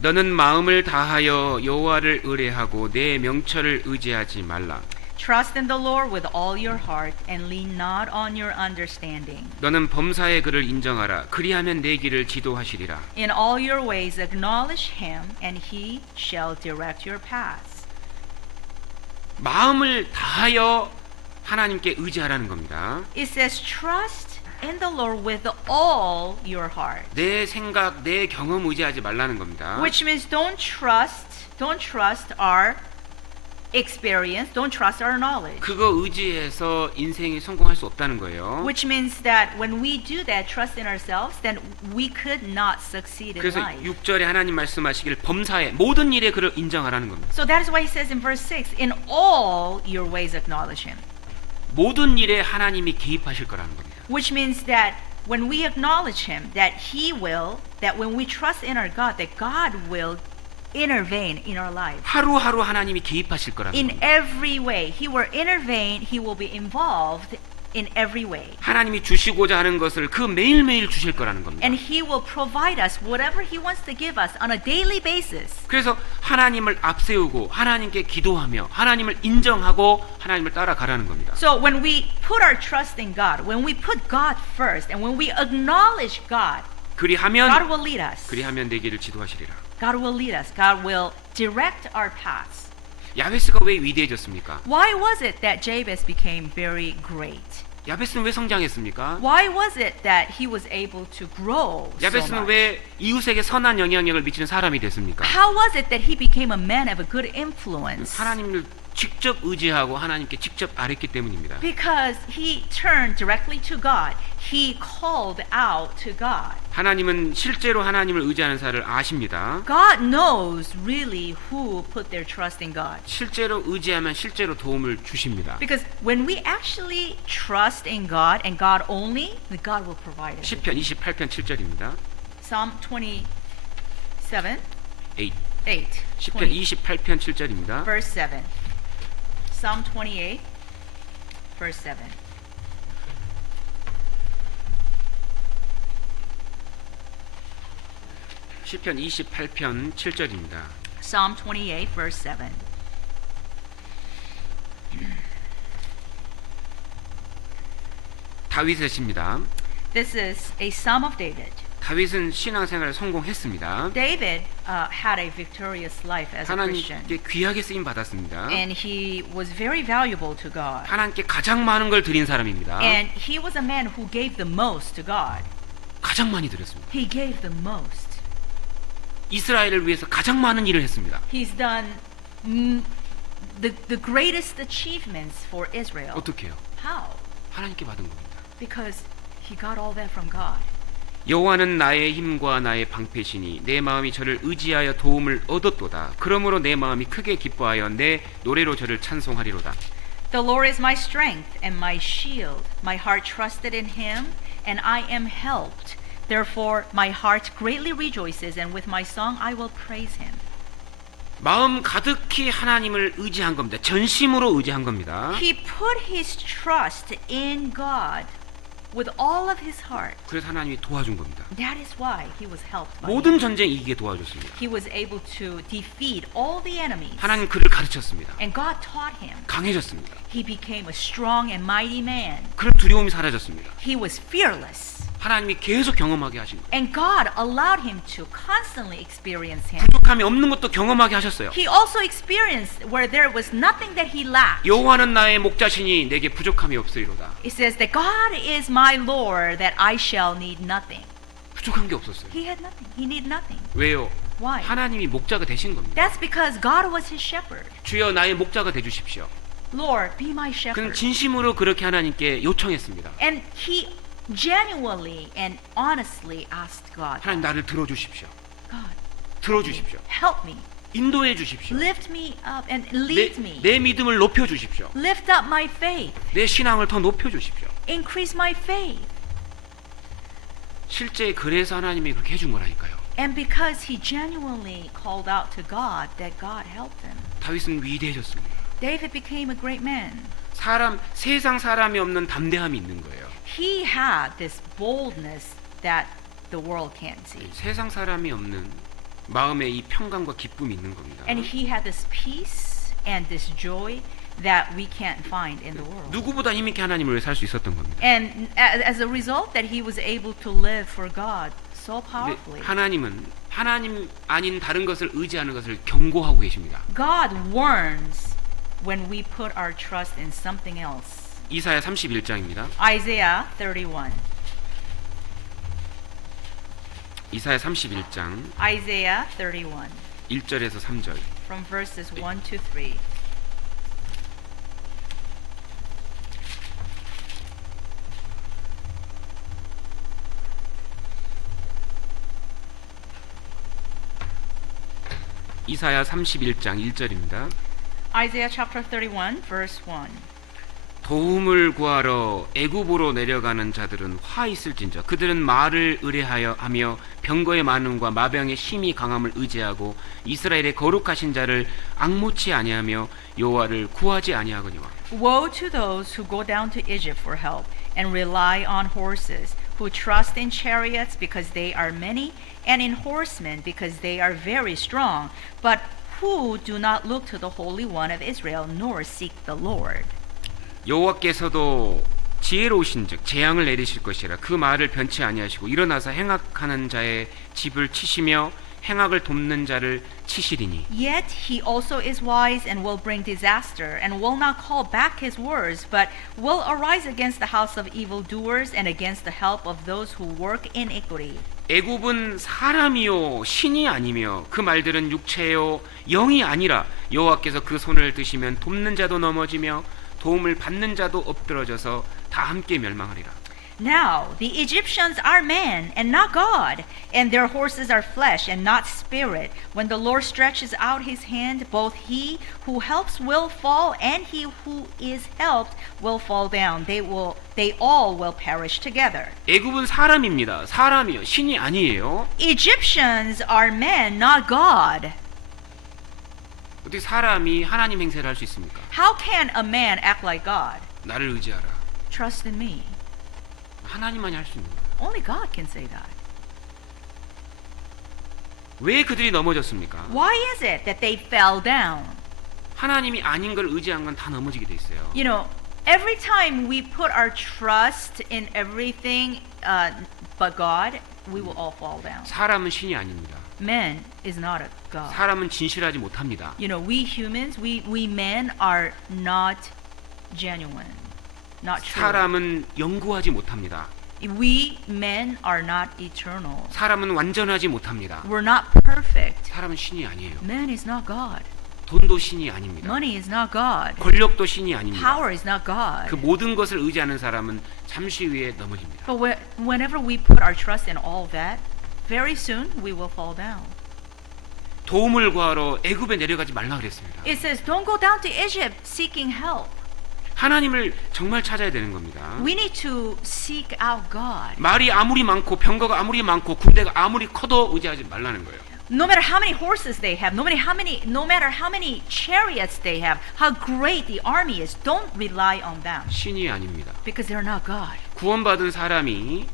너는 마음을 다하여 여호와를 의뢰하고 내 명철을 의지하지 말라. Trust in the Lord with all your heart and lean not on your understanding. 너는 범사의 그를 인정하라. 그리하면 내 길을 지도하시리라. In all your ways acknowledge him and he shall direct your paths. 마음을 다하여 하나님께 의지하라는 겁니다. It says trust in the Lord with all your heart. 내 생각, 내 경험 의지하지 말라는 겁니다. Which means don't trust our experience, don't trust our knowledge. 그거 의지해서 인생이 성공할 수 없다는 거예요. Which means that when we do that, trust in ourselves, then we could not succeed in 그래서 life. 6절에 하나님 말씀하시길 범사에 모든 일에 그를 인정하라는 겁니다. So that is why he says in verse 6, in all your ways acknowledge him. 모든 일에 하나님이 개입하실 거라는 겁니다. Which means that when we acknowledge him, that he will, that when we trust in our God, that God will intervene in our lives. 하루하루 하나님이 개입하실 거라는 In 겁니다. every way, he will intervene, he will be involved in every way. 하나님이 주시고자 하는 것을 그 매일매일 주실 거라는 겁니다. And he will provide us whatever he wants to give us on a daily basis. 그래서 하나님을 앞세우고 하나님께 기도하며 하나님을 인정하고 하나님을 따라가라는 겁니다. So when we put our trust in God, when we put God first, and when we acknowledge God, God 그리하면 will lead us. 내 길을 지도하시리라. God will lead us. God will direct our paths. 야베스가 왜 위대해졌습니까? Why was it that Jabez became very great? 야베스는 왜 성장했습니까? Why was it that he was able to grow so 야베스는 much? 왜 이웃에게 선한 영향력을 미치는 사람이 됐습니까? How was it that he became a man of a good influence? 하나님을 직접 의지하고 하나님께 직접 아뢰기 때문입니다. Because he turned directly to God. He called out to God. 하나님은 실제로 하나님을 의지하는 사람을 아십니다. God knows really who put their trust in God. 실제로 의지하면 실제로 도움을 주십니다. Because when we actually trust in God and God only, then God will provide us. 시편 28편 7절입니다. Psalm 27, 8. 8, 시편 28편 7절입니다. verse 7. Psalm 28, verse 7. 시편 28편 7절입니다. Psalm 28, verse 7. 다윗의 시입니다. This is a Psalm of David. 다윗은 신앙생활에 성공했습니다. David had a victorious life as a Christian. 하나님께 귀하게 쓰임 받았습니다. And he was very valuable to God. 하나님께 가장 많은 걸 드린 사람입니다. And he was a man who gave the most to God. 가장 많이 드렸습니다. He gave the most. 이스라엘을 위해서 가장 많은 일을 했습니다. He's done the greatest achievements for Israel. 어떻게 해요? How? 하나님께 받은 겁니다. Because he got all that from God. 여호와는 나의 힘과 나의 방패시니 내 마음이 저를 의지하여 도움을 얻었도다. 그러므로 내 마음이 크게 기뻐하여 내 노래로 저를 찬송하리로다. The Lord is my strength and my shield. My heart trusted in him, and I am helped. Therefore my heart greatly rejoices, and with my song I will praise him. 마음 가득히 하나님을 의지한 겁니다. 전심으로 의지한 겁니다. He put his trust in God with all of his heart. 그래서 하나님이 도와준 겁니다. That is why he was helped by 모든 him. 전쟁 이기게 도와줬습니다. He was able to defeat all the enemies. 하나님 그를 가르쳤습니다. And God taught him. 강해졌습니다. He became a strong and mighty man. 그런 두려움이 사라졌습니다. He was fearless. 하나님이 계속 경험하게 하신 거예요. And God allowed him to constantly experience him. 부족함이 없는 것도 경험하게 하셨어요. He also experienced where there was nothing that he lacked. 여호와는 나의 목자시니 내게 부족함이 없으리로다. It says that God is my Lord, that I shall need nothing. 부족한 게 없었어요. He had nothing. He needed nothing. 왜요? Why? 하나님이 목자가 되신 겁니다. That's because God was his shepherd. 주여 나의 목자가 돼 주십시오. Lord, be my 그는 shepherd. 진심으로 그렇게 하나님께 요청했습니다. And he genuinely and honestly asked God, 하나님 나를 들어 주십시오. God, 들어 주십시오. help me. 인도해 주십시오. Lift me up and lead me. 내 믿음을 높여 주십시오. Lift up my faith. 내 신앙을 더 높여 주십시오. Increase my faith. 실제 그래서 하나님이 그렇게 해준 거라니까요. And because he genuinely called out to God, that God helped him. 다윗은 위대해졌습니다. David became a great man. 세상 사람이 없는 담대함이 있는 거예요. He had this boldness that the world can't see. 세상 사람이 없는 마음에 이 평강과 기쁨이 있는 겁니다. And he had this peace and this joy that we can't find in the world. 누구보다 힘있게 하나님을 위해 살 수 있었던 겁니다. And as a result that he was able to live for God so 근데 powerfully. 하나님은 하나님 아닌 다른 것을 의지하는 것을 경고하고 계십니다. God warns when we put our trust in something else. 이사야 31장입니다. Isaiah 31. 이사야 31장 Isaiah 31 1절에서 3절. from verses 1 to 3. 이사야 31장 1절입니다. Isaiah chapter 31, verse 1. 도움을 구하러 애굽으로 내려가는 자들은 화 있을진저 그들은 말을 의뢰하여 하며 병거의 많음과 마병의 힘이 강함을 의지하고 이스라엘의 거룩하신 자를 앙모치 아니하며 여호와를 구하지 아니하거니와. Woe to those who go down to Egypt for help and rely on horses, who trust in chariots because they are many, and in horsemen because they are very strong, but who do not look to the Holy One of Israel nor seek the Lord. 여호와께서도 지혜로우신즉 재앙을 내리실 것이라 그 말을 변치 아니하시고 일어나서 행악하는 자의 집을 치시며 행악을 돕는 자를 치시리니. Yet he also is wise and will bring disaster, and will not call back his words, but will arise against the house of evildoers and against the help of those who work iniquity. 애굽은 사람이요 신이 아니며 그 말들은 육체요 영이 아니라 여호와께서 그 손을 드시면 돕는 자도 넘어지며 도움을 받는 자도 엎드러져서 다 함께 멸망하리라. Now the Egyptians are men and not God, and their horses are flesh and not spirit. When the Lord stretches out his hand, both he who helps will fall, and he who is helped will fall down. They all will perish together. 애굽은 사람입니다. 사람이요 신이 아니에요. Egyptians are men, not God. 어떻게 사람이 하나님 행세를 할 수 있습니까? How can a man act like God? 나를 의지하라. Trust in me. 하나님만이 할 수 있는 거예요. Only God can say that. 왜 그들이 넘어졌습니까? Why is it that they fell down? 하나님이 아닌 걸 의지한 건 다 넘어지게 돼 있어요. You know, every time we put our trust in everything but God, we will all fall down. 사람은 신이 아닙니다. Man is not a God. 사람은 진실하지 못합니다. You know, we humans, we men are not genuine, not true. 사람은 영구하지 못합니다. We men are not eternal. 사람은 완전하지 못합니다. We're not perfect. 사람은 신이 아니에요. Man is not God. 돈도 신이 아닙니다. Money is not God. 권력도 신이 아닙니다. Power is not God. 그 모든 것을 의지하는 사람은 잠시 후에 넘어집니다. But whenever we put our trust in all that, very soon we will fall down. 도움을 구하러 애굽에 내려가지 말라 그랬습니다. It says, don't go down to Egypt seeking help. 하나님을 정말 찾아야 되는 겁니다. We need to seek out God. 말이 아무리 많고 병거가 아무리 많고 군대가 아무리 커도 의지하지 말라는 거예요. No matter how many horses they have, no matter how many chariots they have, how great the army is, don't rely on them. 신이 아닙니다. Because they're not God. 구원받은 사람이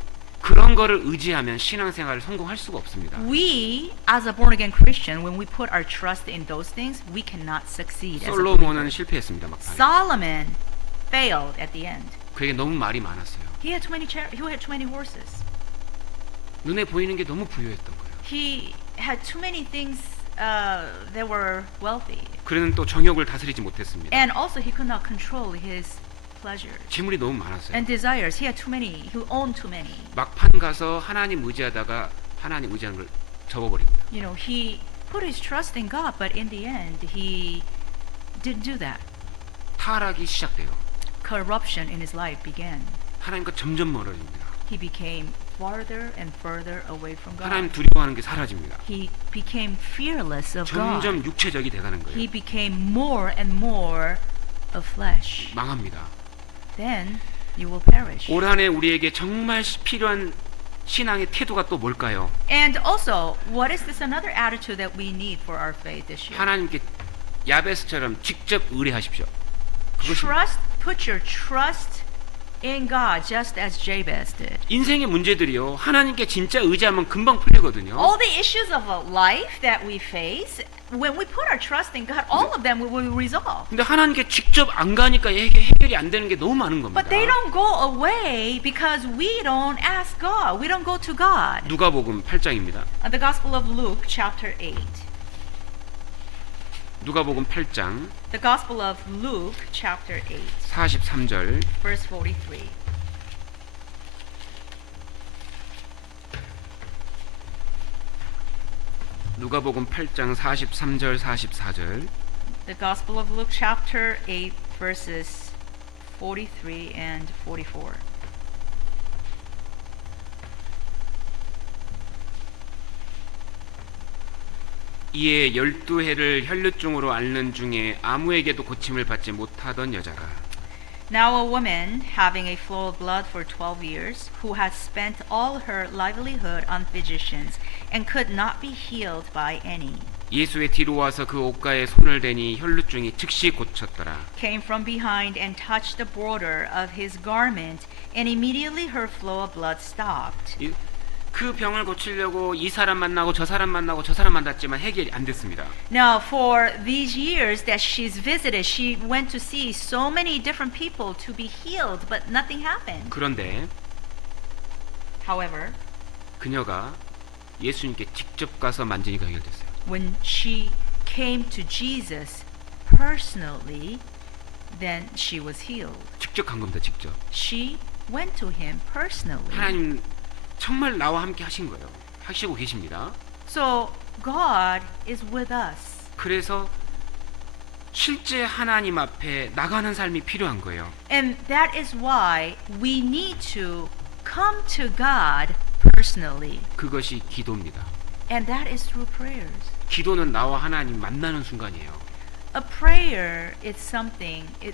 그런 거를 의지하면 신앙생활을 성공할 수가 없습니다. We, as a born again Christian, when we put our trust in those things, we cannot succeed. As a 솔로몬은 believer. 실패했습니다. 막판에. Solomon failed at the end. 그에게 너무 말이 많았어요. He had too many horses. 눈에 보이는 게 너무 부유했던 거예요. He had too many things that were wealthy. 그는 또 정욕을 다스리지 못했습니다. And also he could not control his pleasures 재물이 너무 많았어요. and desires. He had too many. He owned too many. 막판 가서 하나님 의지하다가 하나님 의지하는 걸 접어버립니다. You know, he put his trust in God, but in the end, he didn't do that. 타락이 시작돼요. Corruption in his life began. 하나님과 점점 멀어집니다. He became farther and further away from 하나님 God. 두려워하는 게 사라집니다. He became fearless of God. 점점 육체적이 돼가는 He 거예요. became more and more of flesh. 망합니다. Then you will perish. 올 한해 우리에게 정말 필요한 신앙의 태도가 또 뭘까요? And also, what is this another attitude that we need for our faith this year? 하나님께 야베스처럼 직접 의뢰하십시오. 그것입니다. Put your trust in God, just as Jabez did. 인생의 문제들이요 하나님께 진짜 의지하면 금방 풀리거든요. All the issues of life that we face, when we put our trust in God, all of them will resolve. 근데 하나님께 직접 안 가니까 해결이 안 되는 게 너무 많은 겁니다. But they don't go away because we don't ask God. We don't go to God. 누가복음 8장입니다. The Gospel of Luke, chapter 8. 누가복음 8장 The Gospel of Luke, chapter 8, 43절 verse 43. 누가복음 8장 43절 44절 The Gospel of Luke, chapter 8, verses 43 and 44. 이에 12해를 혈루증으로 앓는 중에 아무에게도 고침을 받지 못하던 여자가 Now a woman having a flow of blood for 12 years, who had spent all her livelihood on physicians and could not be healed by any, 예수의 뒤로 와서 그 옷가에 손을 대니 혈루증이 즉시 고쳤더라. came from behind and touched the border of his garment, and immediately her flow of blood stopped. 그 병을 고치려고 이 사람 만나고 저 사람 만나고 저 사람 만났지만 해결이 안 됐습니다. Now, for these years that she's visited, she went to see so many different people to be healed, but nothing happened. 그런데 However, 그녀가 예수님께 직접 가서 만지니까 해결됐어요. when she came to Jesus personally, then she was healed. 직접 간 겁니다. 직접. She went to him personally. 하나님 정말 나와 함께 하신 거예요. 하시고 계십니다. So God is with us. 그래서 실제 하나님 앞에 나가는 삶이 필요한 거예요. And that is why we need to come to God personally. 그것이 기도입니다. And that is through prayers. 기도는 나와 하나님 만나는 순간이에요. A prayer is something, a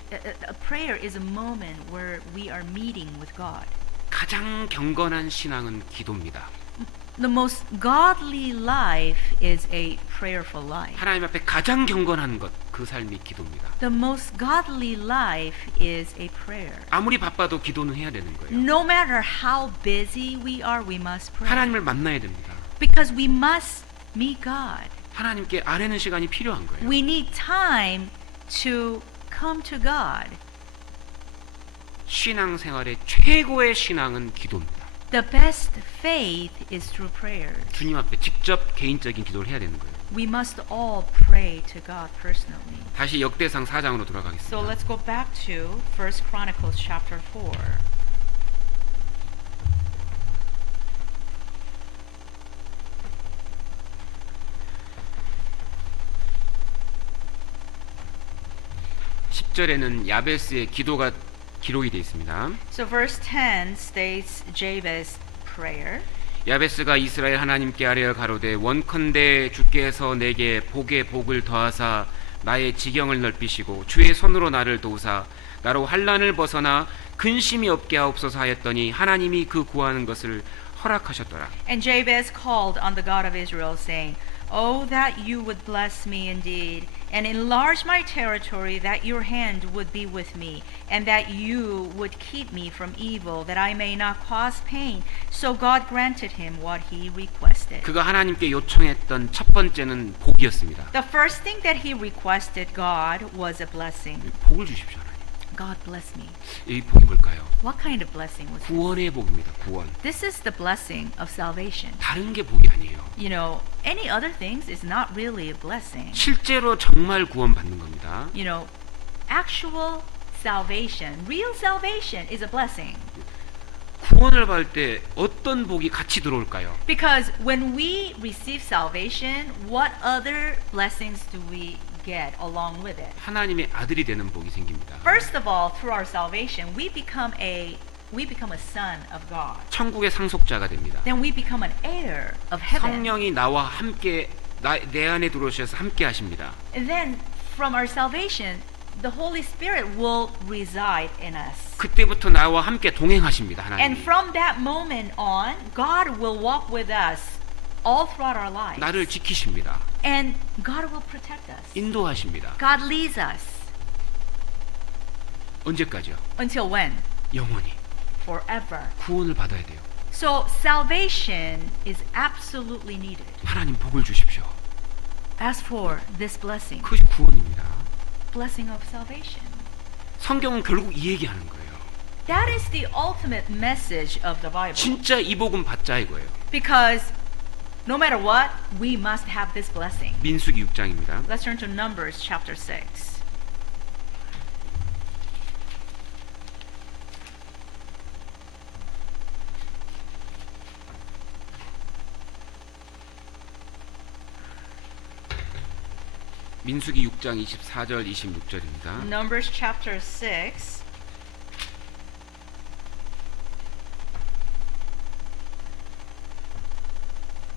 prayer is a moment where we are meeting with God. 가장 경건한 신앙은 기도입니다. The most godly life is a prayerful life. 하나님 앞에 가장 경건한 것, 그 삶이 기도입니다. The most godly life is a prayer. 아무리 바빠도 기도는 해야 되는 거예요. No matter how busy we are, we must pray. 하나님을 만나야 됩니다. Because we must meet God. 하나님께 아뢰는 시간이 필요한 거예요. We need time to come to God. 신앙생활의 최고의 신앙은 기도입니다. The best faith is through prayer. 주님 앞에 직접 개인적인 기도를 해야 되는 거예요. We must all pray to God personally. 다시 역대상 4장으로 So 돌아가겠습니다. let's go back to 1 Chronicles chapter 4. (10절에는) 야베스의 기도가 기록이 되어 있습니다. So verse 10 states Jabez's prayer. 야베스가 이스라엘 하나님께 아뢰어 가로되 원컨대 주께서 내게 복에 복을 더하사 나의 지경을 넓히시고 주의 손으로 나를 도우사 나로 환난을 벗어나 근심이 없게 하옵소서 하였더니 하나님이 그 구하는 것을 허락하셨더라. And Jabez called on the God of Israel, saying, Oh, that you would bless me indeed, and enlarge my territory, that your hand would be with me, and that you would keep me from evil, that I may not cause pain. So God granted him what he requested. 그가 하나님께 요청했던 첫 번째는 복이었습니다. The first thing that he requested God was a blessing. 복을 주십시오. 하나님. God bless me. 이 복이 뭘까요? What kind of blessing was this? 구원의 복입니다. 구원. This is the blessing of salvation. 다른 게 복이 아니에요. You know, any other things is not really a blessing. 실제로 정말 구원받는 겁니다. You know, actual salvation, real salvation is a blessing. 구원을 받을 때 어떤 복이 같이 들어올까요? Because when we receive salvation, what other blessings do we get along with it? 하나님의 아들이 되는 복이 생깁니다. First of all, through our salvation, we become a son of God. 천국의 상속자가 됩니다. Then we become an heir of heaven. 성령이 나와 함께 내 안에 들어오셔서 함께 하십니다. And then from our salvation, the Holy Spirit will reside in us. 그때부터 나와 함께 동행하십니다. And 하나님. from that moment on, God will walk with us all throughout our lives. 나를 지키십니다. And God will protect us. 인도하십니다. God leads us. 언제까지요? Until when? 영원히. Forever. 구원을 받아야 돼요. So salvation is absolutely needed. 하나님 복을 주십시오. As for this blessing, 그것이 구원입니다. blessing of salvation, 성경은 결국 이 얘기하는 거예요. that is the ultimate message of the Bible. 진짜 이 복은 받자 이거예요. Because no matter what, we must have this blessing. 민수기 6장입니다. Let's turn to Numbers chapter 6. 민수기 6장 24절 26절입니다. Numbers chapter 6.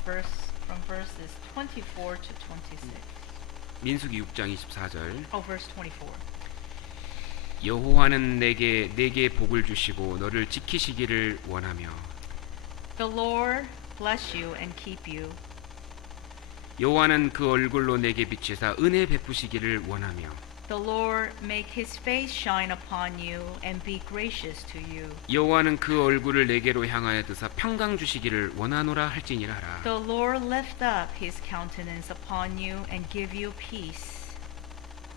Verse from verses 24 to 26. 민수기 6장 24절. Oh, verse 24. 여호와는 내게 복을 주시고 너를 지키시기를 원하며 The Lord bless you and keep you. 여호와는 그 얼굴로 내게 비치사 은혜 베푸시기를 원하며 The Lord make his face shine upon you and be gracious to you. 여호와는 그 얼굴을 내게로 향하여 드사 평강 주시기를 원하노라 할지니라. The Lord lift up his countenance upon you and give you peace.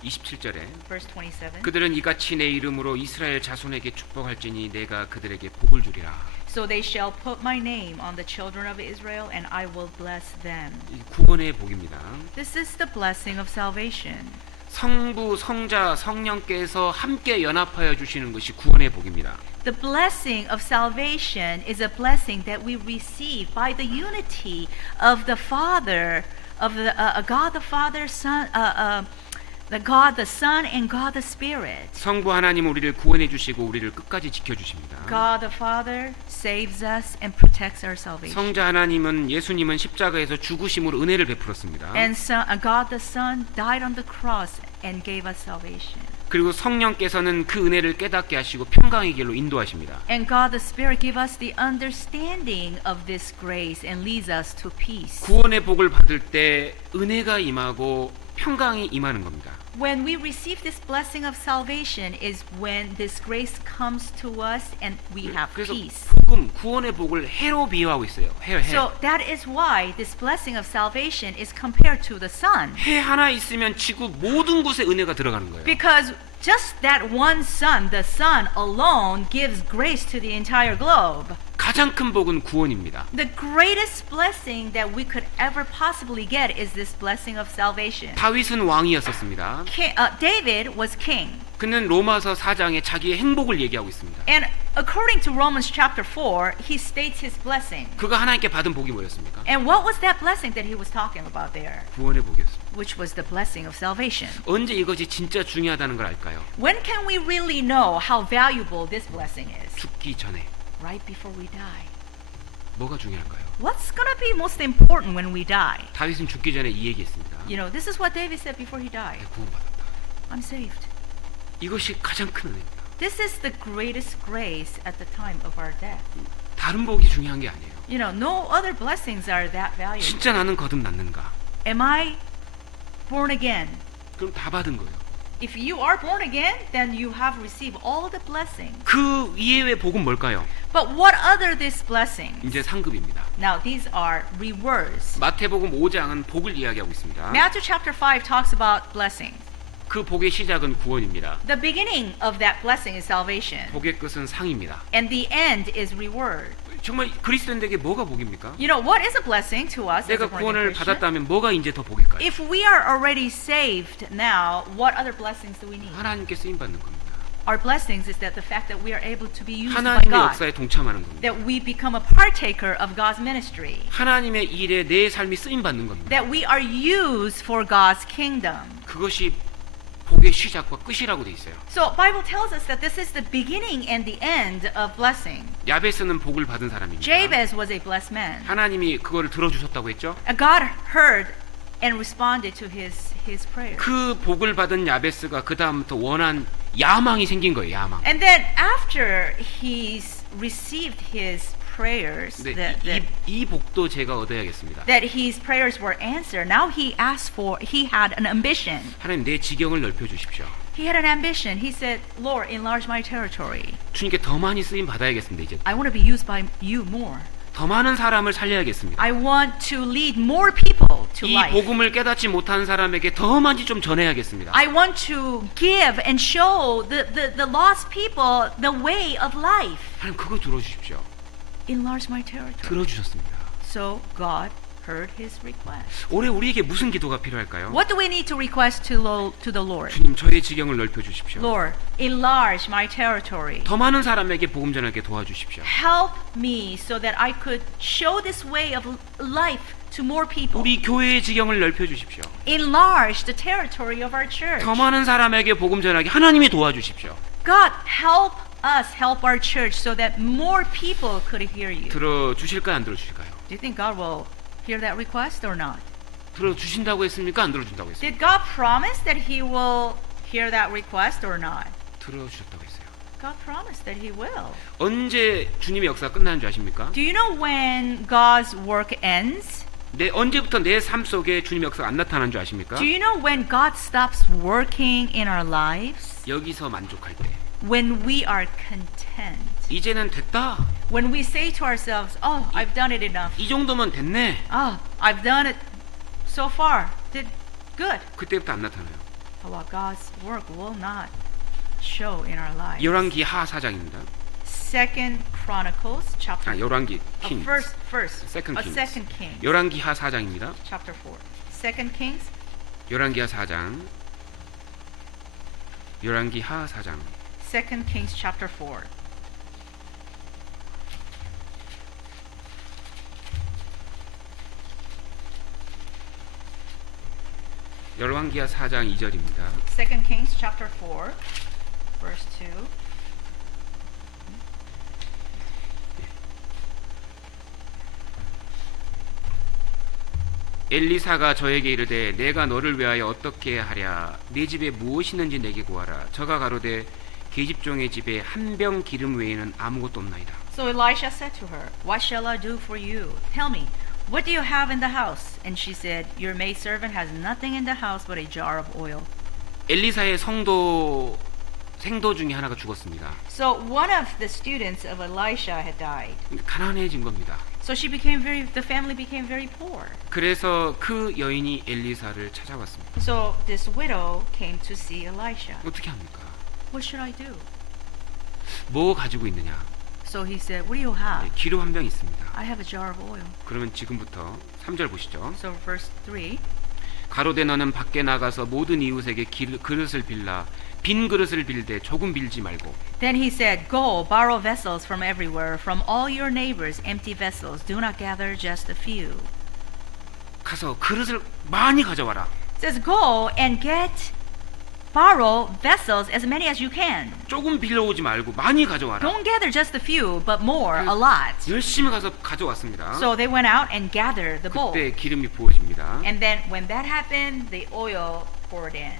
27절에 Verse 27. 그들은 이같이 내 이름으로 이스라엘 자손에게 축복할지니 내가 그들에게 복을 주리라. So they shall put my name on the children of Israel and I will bless them. 이 구원의 복입니다. This is the blessing of salvation. 성부, 성자, 성령께서 함께 연합하여 주시는 것이 구원의 복입니다. The blessing of salvation is a blessing that we receive by the unity of the Father, of the God the Father, Son, the God the Son, and God the Spirit. 성부 하나님 우리를 구원해 주시고 우리를 끝까지 지켜 주십니다. God the Father saves us and protects our salvation. 성자 하나님은 예수님은 십자가에서 죽으심으로 은혜를 베풀었습니다. And God the Son died on the cross and gave us salvation. 그리고 성령께서는 그 은혜를 깨닫게 하시고 평강의 길로 인도하십니다. And God the Spirit give us the understanding of this grace and leads us to peace. 구원의 복을 받을 때 은혜가 임하고 평강이 임하는 겁니다. When we receive this blessing of salvation is when this grace comes to us and we have 그래서 peace. 복음, 구원의 복을 해로 비유하고 있어요. 해. So that is why this blessing of salvation is compared to the sun. 해 하나 있으면 지구 모든 곳에 은혜가 들어가는 거예요. Because just that one sun, the sun alone gives grace to the entire globe. 가장 큰 복은 구원입니다. The greatest blessing that we could ever possibly get is this blessing of salvation. 다윗은 왕이었었습니다. David was king. 그는 로마서 4장에 자기의 행복을 얘기하고 있습니다. And according to Romans chapter 4, he states his blessing. 그가 하나님께 받은 복이 뭐였습니까? And what was that blessing that he was talking about there? 구원의 복이었습니다. Which was the blessing of salvation. 언제 이것이 진짜 중요하다는 걸 알까요? When can we really know how valuable this blessing is? 죽기 전에. Right before we die. 뭐가 중요할까요? What's going to be most important when we die? 다윗은 죽기 전에 이 얘기했습니다. You know, this is what David said before he died. 구원받았다. I'm saved. 이것이 가장 큰 은혜입니다. This is the greatest grace at the time of our death. 다른 복이 중요한 게 아니에요. You know, no other blessings are that valuable. 진짜 나는 거듭났는가? Am I born again? 그럼 다 받은 거예요. If you are born again, then you have received all the blessings. 그 이외의 복은 뭘까요? But what other these blessings? 이제 상급입니다. Now these are rewards. 마태복음 5장은 복을 이야기하고 있습니다. Matthew chapter 5 talks about blessings. 그 복의 시작은 구원입니다. The beginning of that blessing is salvation. 복의 끝은 상입니다. And the end is reward. 정말 그리스도인에게 뭐가 복입니까? You know, what is a blessing to us as 내가 a born 구원을 again Christian? 받았다면 뭐가 이제 더 복일까요? If we are already saved now, what other blessings do we need? 하나님께 쓰임 받는 겁니다. Our blessings is that the fact that we are able to be used by 하나님의 God, 역사에 동참하는 겁니다. that we become a partaker of God's ministry, 하나님의 일에 내 삶이 쓰임 받는 겁니다. that we are used for God's kingdom. 그것이 복의 시작과 끝이라고 돼 있어요. So Bible tells us that this is the beginning and the end of blessing. 야베스는 복을 받은 사람입니다. Jabez was a blessed man. 하나님이 그거를 들어주셨다고 했죠. God heard and responded to his prayer. 그 복을 받은 야베스가 그 다음부터 원한 야망이 생긴 거예요. 야망. And then after he's received his prayers, 이 복도 제가 얻어야겠습니다. that his prayers were answered, now he had an ambition. 하나님 내 지경을 넓혀 주십시오. He had an ambition. He said, Lord, enlarge my territory. 주님께 더 많이 쓰임 받아야겠습니다. 이제 I want to be used by you more. 더 많은 사람을 살려야겠습니다. I want to lead more people to 이 life. 복음을 깨닫지 못한 사람에게 더 많이 좀 전해야겠습니다. I want to give and show the lost people the way of life. 하나님 그거 들어주십시오. Enlarge my territory. 들어주셨습니다. So God heard his request. 올해 우리에게 무슨 기도가 필요할까요? What do we need to request to the Lord? 주님 저의 지경을 넓혀 주십시오. Lord, enlarge my territory. 더 많은 사람에게 복음 전하게 도와주십시오. Help me so that I could show this way of life to more people. 우리 교회의 지경을 넓혀 주십시오. Enlarge the territory of our church. 더 많은 사람에게 복음 전하게 하나님이 도와주십시오. God, help us, help our church so that more people could hear you. 들어주실까요? 안 들어주실까요? Do you think God will hear that request or not? 들어주신다고 했습니까? 안 들어준다고 했습니까? Did God promise that He will hear that request or not? 들어주셨다고 했어요. God promised that He will. 언제 주님의 역사가 끝나는 줄 아십니까? Do you know when God's work ends? 언제부터 내 삶 속에 주님의 역사가 안 나타나는 줄 아십니까? Do you know when God stops working in our lives? 여기서 만족할 때. When we are content. 이제는 됐다. When we say to ourselves, "Oh, I've done it enough. 이 정도면 됐네. Oh, I've done it so far. Did good." 그때부터 안 나타나요. Well, God's work will not show in our lives. 열왕기하 4장입니다. Second Chronicles chapter. 열왕기 킹. First, Second Kings. Second Kings 열왕기하 4장입니다. chapter 4. Second Kings 열왕기하 4장. 열왕기하 4장. Second Kings chapter 4. 열왕기하 4장 2절입니다. Second Kings chapter 4 verse 2. 엘리사가 저에게 이르되 내가 너를 위하여 어떻게 하랴 네 집에 무엇이 있는지 내게 구하라. 저가 가로되 계집종의 집에 한 병 기름 외에는 아무것도 없나이다. So Elisha said to her, "What shall I do for you? Tell me, what do you have in the house?" And she said, "Your maidservant has nothing in the house but a jar of oil." 엘리사의 생도 중에 하나가 죽었습니다. So one of the students of Elisha had died. 가난해진 겁니다. So the family became very poor. 그래서 그 여인이 엘리사를 찾아왔습니다. So this widow came to see Elisha. 어떻게 합니까? What should I do? 뭐 가지고 있느냐? So he said, "What do you have?" 기름 한 병 있습니다. I have a jar of oil. 그러면 지금부터 3절 보시죠. So verse 3. 가로되 너는 밖에 나가서 모든 이웃에게 그릇을 빌라 빈 그릇을 빌되 조금 빌지 말고. Then he said, "Go, borrow vessels from everywhere, from all your neighbors, empty vessels. Do not gather just a few." 가서 그릇을 많이 가져와라. It says, "Go and borrow vessels as many as you can. 조금 빌려오지 말고 많이 가져와라. Don't gather just a few, but more, a lot." 열심히 가서 가져왔습니다. So they went out and gathered the bowl. 그때 기름이 부어집니다. And then when that happened, the oil poured in.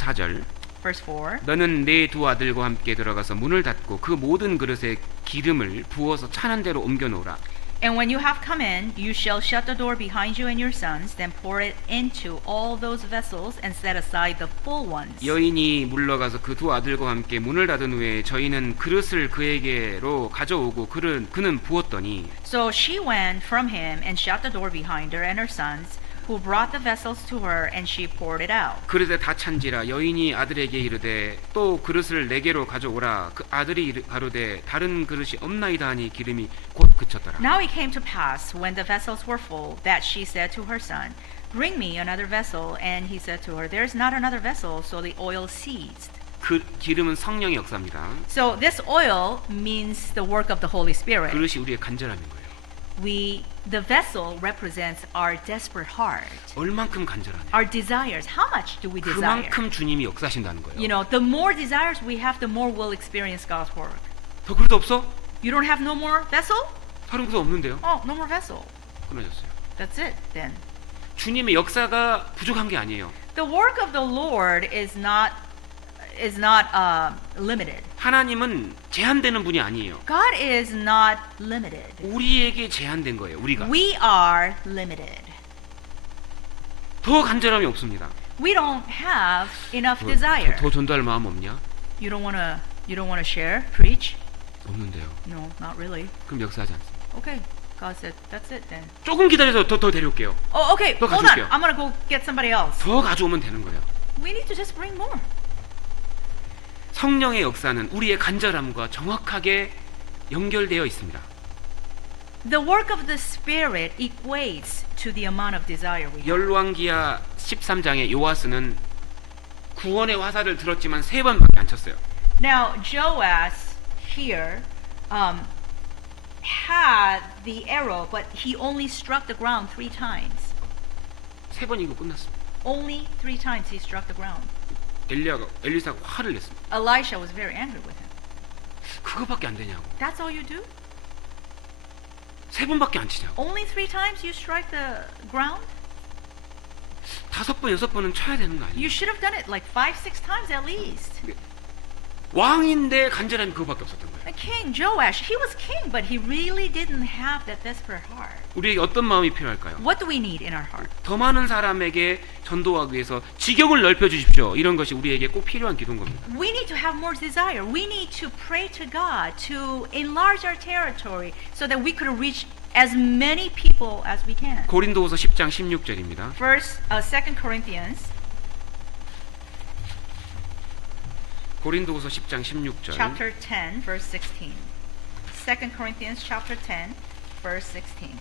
4절 Verse 4. 너는 네 두 아들과 함께 들어가서 문을 닫고 그 모든 그릇에 기름을 부어서 차는 대로 옮겨 놓으라. And when you have come in, you shall shut the door behind you and your sons, then pour it into all those vessels and set aside the full ones. 여인이 물러가서 그 두 아들과 함께 문을 닫은 후에 저희는 그릇을 그에게로 가져오고 그는 부었더니 So she went from him and shut the door behind her and her sons, who brought the vessels to her, and she poured it out. 그릇에 다 찬지라 여인이 아들에게 이르되 또 그릇을 내게로 가져오라. 그 아들이 가로되 다른 그릇이 없나이다 하니 기름이 곧 그쳤더라. Now it came to pass, when the vessels were full, that she said to her son, "Bring me another vessel." And he said to her, "There is not another vessel." So the oil ceased. 그 기름은 성령의 역사입니다. So this oil means the work of the Holy Spirit. 그릇이 우리의 간절함인 거예요. The vessel represents our desperate heart, 얼만큼 간절하냐. our desires. How much do we desire? 그만큼 주님이 역사하신다는 거예요. You know, the more desires we have, the more we'll experience God's work. 더 그릇 없어? You don't have no more vessel? 다른 그릇 없는데요. Oh, no more vessel. 끊어졌어요. That's it then. 주님의 역사가 부족한 게 아니에요. The work of the Lord is not limited. 하나님은 제한되는 분이 아니에요. God is not limited. 우리에게 제한된 거예요. 우리가. We are limited. 더 간절함이 없습니다. We don't have enough desire. 더 전도할 마음 없냐? You don't wanna share, preach? 없는데요. No, not really. 그럼 역사하지 않습니다. Okay. God said, "That's it then." 조금 기다려서 더 데려올게요. Oh, okay. 더 Hold on. 가져올게요. I'm gonna go get somebody else. 더 가져오면 되는 거예요. We need to just bring more. 성령의 역사는 우리의 간절함과 정확하게 연결되어 있습니다. The work of the Spirit equates to the amount of desire we have. 열왕기하 13장의 요아스는 구원의 화살을 들었지만 3번밖에 안 쳤어요. Now, Joas here had the arrow, but he only struck the ground 3 times. 3번이고 끝났습니다. Only 3 times he struck the ground. 엘리사가 화를 냈습니다. Elisha was very angry with him. 그거밖에 안 되냐고. That's all you do? 3번밖에 안 치냐고. Only 3 times you strike the ground? 5번, 6번은 쳐야 되는 거 아니에요? You should have done it like 5, 6 times at least. 왕인데 간절함이 그거밖에 없었던 거예요. The king, Joash, he was king, but he really didn't have that desperate heart. 우리에게 어떤 마음이 필요할까요? What do we need in our heart? 더 많은 사람에게 전도하기 위해서 지경을 넓혀 주십시오. 이런 것이 우리에게 꼭 필요한 기도인 겁니다. We need to have more desire. We need to pray to God to enlarge our territory so that we could reach as many people as we can. 고린도후서 10장 16절입니다. 2 Corinthians 고린도후서 10장 16절. chapter 10 verse 16. 2 Corinthians chapter 10 verse 16.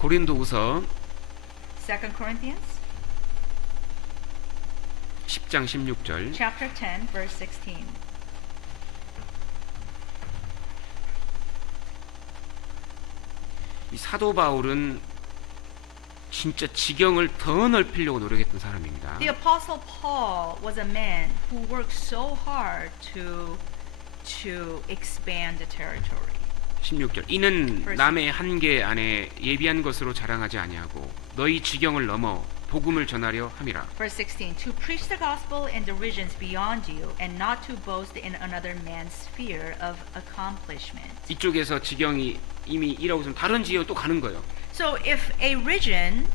고린도후서 2 Corinthians 10장 16절. chapter 10 verse 16. 이 사도 바울은 진짜 지경을 더 넓히려고 노력했던 사람입니다. The apostle Paul was a man who worked so hard to expand the territory. 16절. 이는 Verse 남의 한계 안에 예비한 것으로 자랑하지 아니하고 너희 지경을 넘어 복음을 전하려 함이라. Verse 16, to preach the gospel in the regions beyond you and not to boast in another man's sphere of accomplishment. 이쪽에서 지경이 이미 일하고 있으면 다른 지역으로 또 가는 거예요. So if a region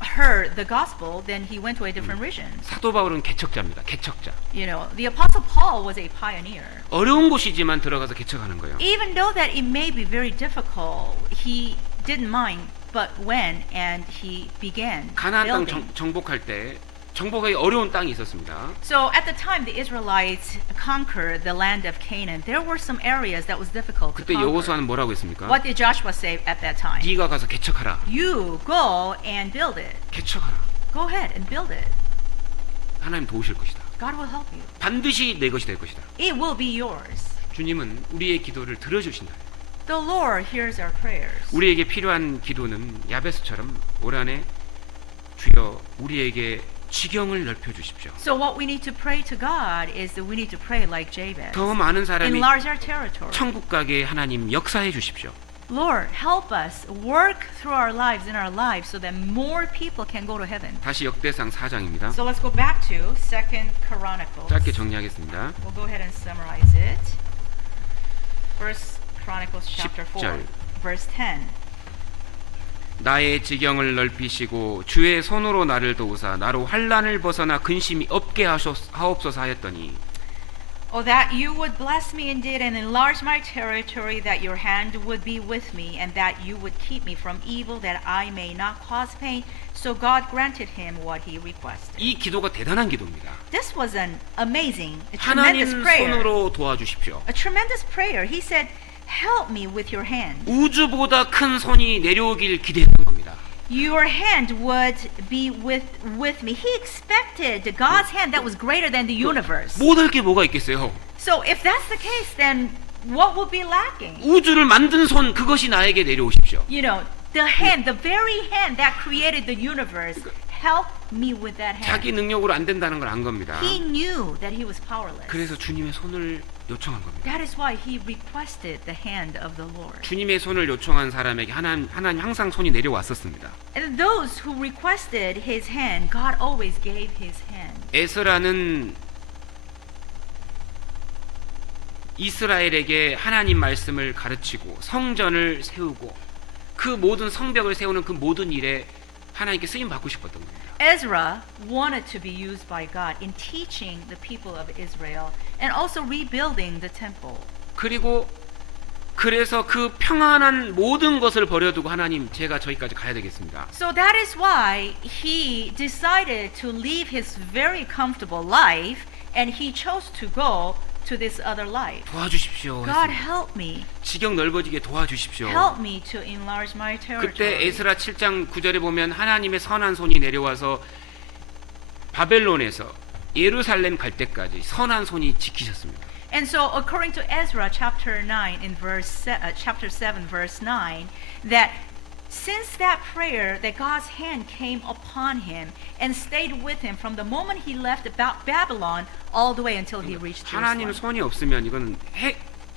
heard the gospel, then he went to a different region. 사도 바울은 개척자입니다. 개척자. You know, the apostle Paul was a pioneer. 어려운 곳이지만 들어가서 개척하는 거예요. Even though that it may be very difficult, he didn't mind but went and he began 가나안 땅 building. 정복할 때 정복하기 어려운 땅이 있었습니다. So at the time the Israelites conquered the land of Canaan, there were some areas that was difficult to 그때 conquer. 여호수아는 뭐라고 했습니까? What did Joshua say at that time? 네가 가서 개척하라. You go and build it. 개척하라. Go ahead and build it. 하나님 도우실 것이다. God will help you. 반드시 내 것이 될 것이다. It will be yours. 주님은 우리의 기도를 들어주신다. The Lord hears our prayers. 우리에게 필요한 기도는 야베스처럼 올 한해 주여 우리에게 지경을 넓혀 주십시오. So what we need to pray to God is that we need to pray like Jabez. 더 많은 사람이 Enlarge our territory. 천국 가게 하나님 역사해 주십시오. Lord, help us work through our lives in our lives so that more people can go to heaven. 다시 역대상 4장입니다. So let's go back to 2 Chronicles. 짧게 정리하겠습니다. We'll go ahead and summarize it. First Chronicles chapter 4, 10절. verse 10. 나의 지경을 넓히시고 주의 손으로 나를 도우사 나로 환난을 벗어나 근심이 없게 하옵소서 하였더니 Oh, that you would bless me indeed and enlarge my territory, that your hand would be with me, and that you would keep me from evil, that I may not cause pain. So God granted him what he requested. 이 기도가 대단한 기도입니다. This was an amazing, a tremendous 하나님 prayer. 손으로 도와주십시오. A tremendous prayer. He said, help me with your hand. 우주보다 큰 손이 내려오길 기대했던 겁니다. Your hand would be with me. He expected God's hand that was greater than the universe. 못할 게 뭐가 있겠어요? So if that's the case, then what would be lacking? 우주를 만든 손 그것이 나에게 내려오십시오. You know, the hand, the very hand that created the universe, help me with that hand. 자기 능력으로 안 된다는 걸 안 겁니다. He knew that he was powerless. 그래서 주님의 손을 요청한 겁니다. That is why he requested the hand of the Lord. 주님의 손을 요청한 사람에게 하나님 항상 손이 내려왔었습니다. And those who requested his hand, God always gave his hand. 에스라는 이스라엘에게 하나님 말씀을 가르치고 성전을 세우고 그 모든 성벽을 세우는 그 모든 일에 하나님께 쓰임 받고 싶었던 겁니다. Ezra wanted to be used by God in teaching the people of Israel and also rebuilding the temple. 그래서 그 평안한 모든 것을 버려두고 하나님 제가 저기까지 가야 되겠습니다. So that is why he decided to leave his very comfortable life and he chose to go to this other life. 도와주십시오. God 했습니다. help me. 지경 넓어지게 도와주십시오. Help me to enlarge my 그때 territory. 에스라 7장 9절에 보면 하나님의 선한 손이 내려와서 바벨론에서 예루살렘 갈 때까지 선한 손이 지키셨습니다. And so according to Ezra chapter 9 in chapter 7 verse 9 that since that prayer that God's hand came upon him and stayed with him from the moment he left Babylon all the way until he reached 하나님 Jerusalem. 손이 없으면 이건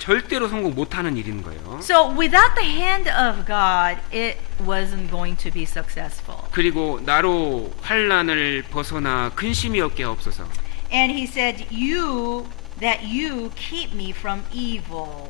절대로 성공 못하는 일인 거예요. So without the hand of God, it wasn't going to be successful. 그리고 나로 환난을 벗어나 근심이 없게 하옵소서. And he said, that you keep me from evil,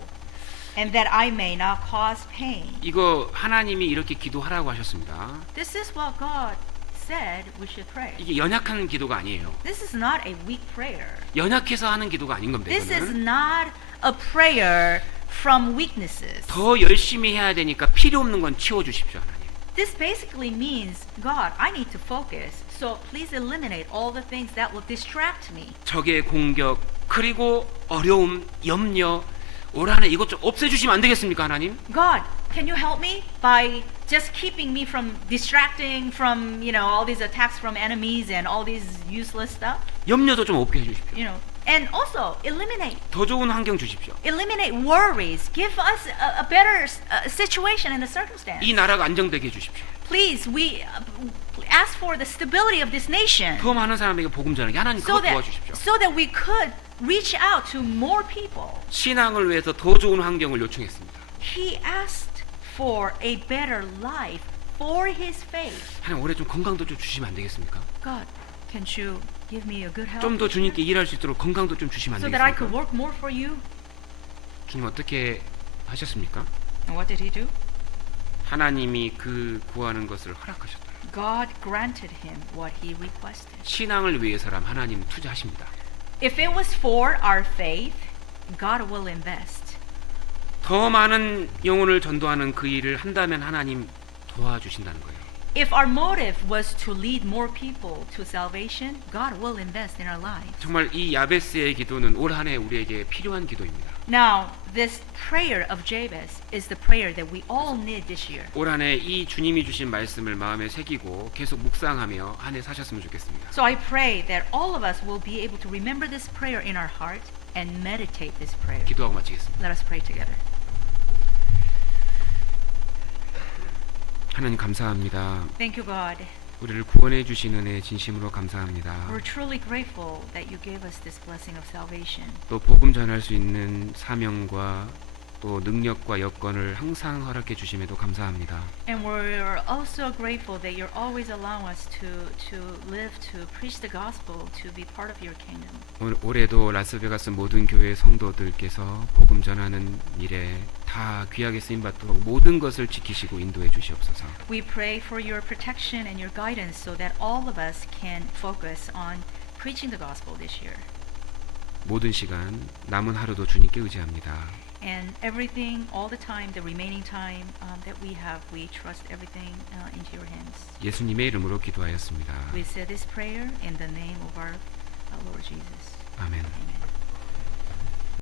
and that I may not cause pain. 이거 하나님이 이렇게 기도하라고 하셨습니다. This is what God said we should pray. 이게 연약한 기도가 아니에요. This is not a weak prayer. 연약해서 하는 기도가 아닌 겁니다. This is 이거는. not a prayer from weaknesses. 더 열심히 해야 되니까 필요 없는 건 치워 주십시오, 하나님. This basically means, God, I need to focus, so please eliminate all the things that will distract me. 적의 공격 그리고 어려움, 염려 올 한해 이것 좀 없애 주시면 안 되겠습니까, 하나님? God, can you help me by just keeping me from distracting from, all these attacks from enemies and all these useless stuff? 염려도 좀 없게 해 주십시오. And also eliminate 더 좋은 환경 주십시오. worries. Give us a better situation and a circumstance. 이 나라가 안정되게 해 주십시오. Please, we ask for the stability of this nation 더 많은 사람에게 복음 전하게 하나님 그것 도와주십시오. so that we could reach out to more people. 신앙을 위해서 더 좋은 환경을 요청했습니다. He asked for a better life for his faith. 하나님 올해 좀 건강도 좀 주시면 안 되겠습니까? God, can't you give me a good health 좀 더 this year 주님께 일할 수 있도록 건강도 좀 주시면 안 so that I could 되겠습니까? work more for you? 주님 어떻게 하셨습니까? And what did he do? 하나님이 그 구하는 것을 허락하셨다. God granted him what he requested. 신앙을 위해서라면 하나님 투자하십니다. If it was for our faith, God will invest. 더 많은 영혼을 전도하는 그 일을 한다면 하나님 도와주신다는 거예요. If our motive was to lead more people to salvation, God will invest in our lives. 정말 이 야베스의 기도는 올 한해 우리에게 필요한 기도입니다. Now, this prayer of Jabez is the prayer that we all need this year. 올 한해 이 주님이 주신 말씀을 마음에 새기고 계속 묵상하며 한 해 사셨으면 좋겠습니다. So I pray that all of us will be able to remember this prayer in our heart and meditate this prayer. 기도하고 마치겠습니다. Let us pray together. 하나님 감사합니다. Thank you, God. 우리를 구원해 주신 은혜 진심으로 감사합니다. We're truly grateful that you gave us this blessing of salvation. 또 복음 전할 수 있는 사명과 또 능력과 여건을 항상 허락해 주심에도 감사합니다. And we're also grateful that you're always allowing us to live, to preach the gospel, to be part of your kingdom. 올해도 라스베가스 모든 교회 성도들께서 복음 전하는 일에 다 귀하게 쓰임 받도록 모든 것을 지키시고 인도해 주시옵소서. We pray for your protection and your guidance so that all of us can focus on preaching the gospel this year. 모든 시간 남은 하루도 주님께 의지합니다. And everything, all the time, the remaining time that we have, we trust everything into your hands. 예수님의 이름으로 기도하였습니다. We say this prayer in the name of our Lord Jesus. 아멘. Amen.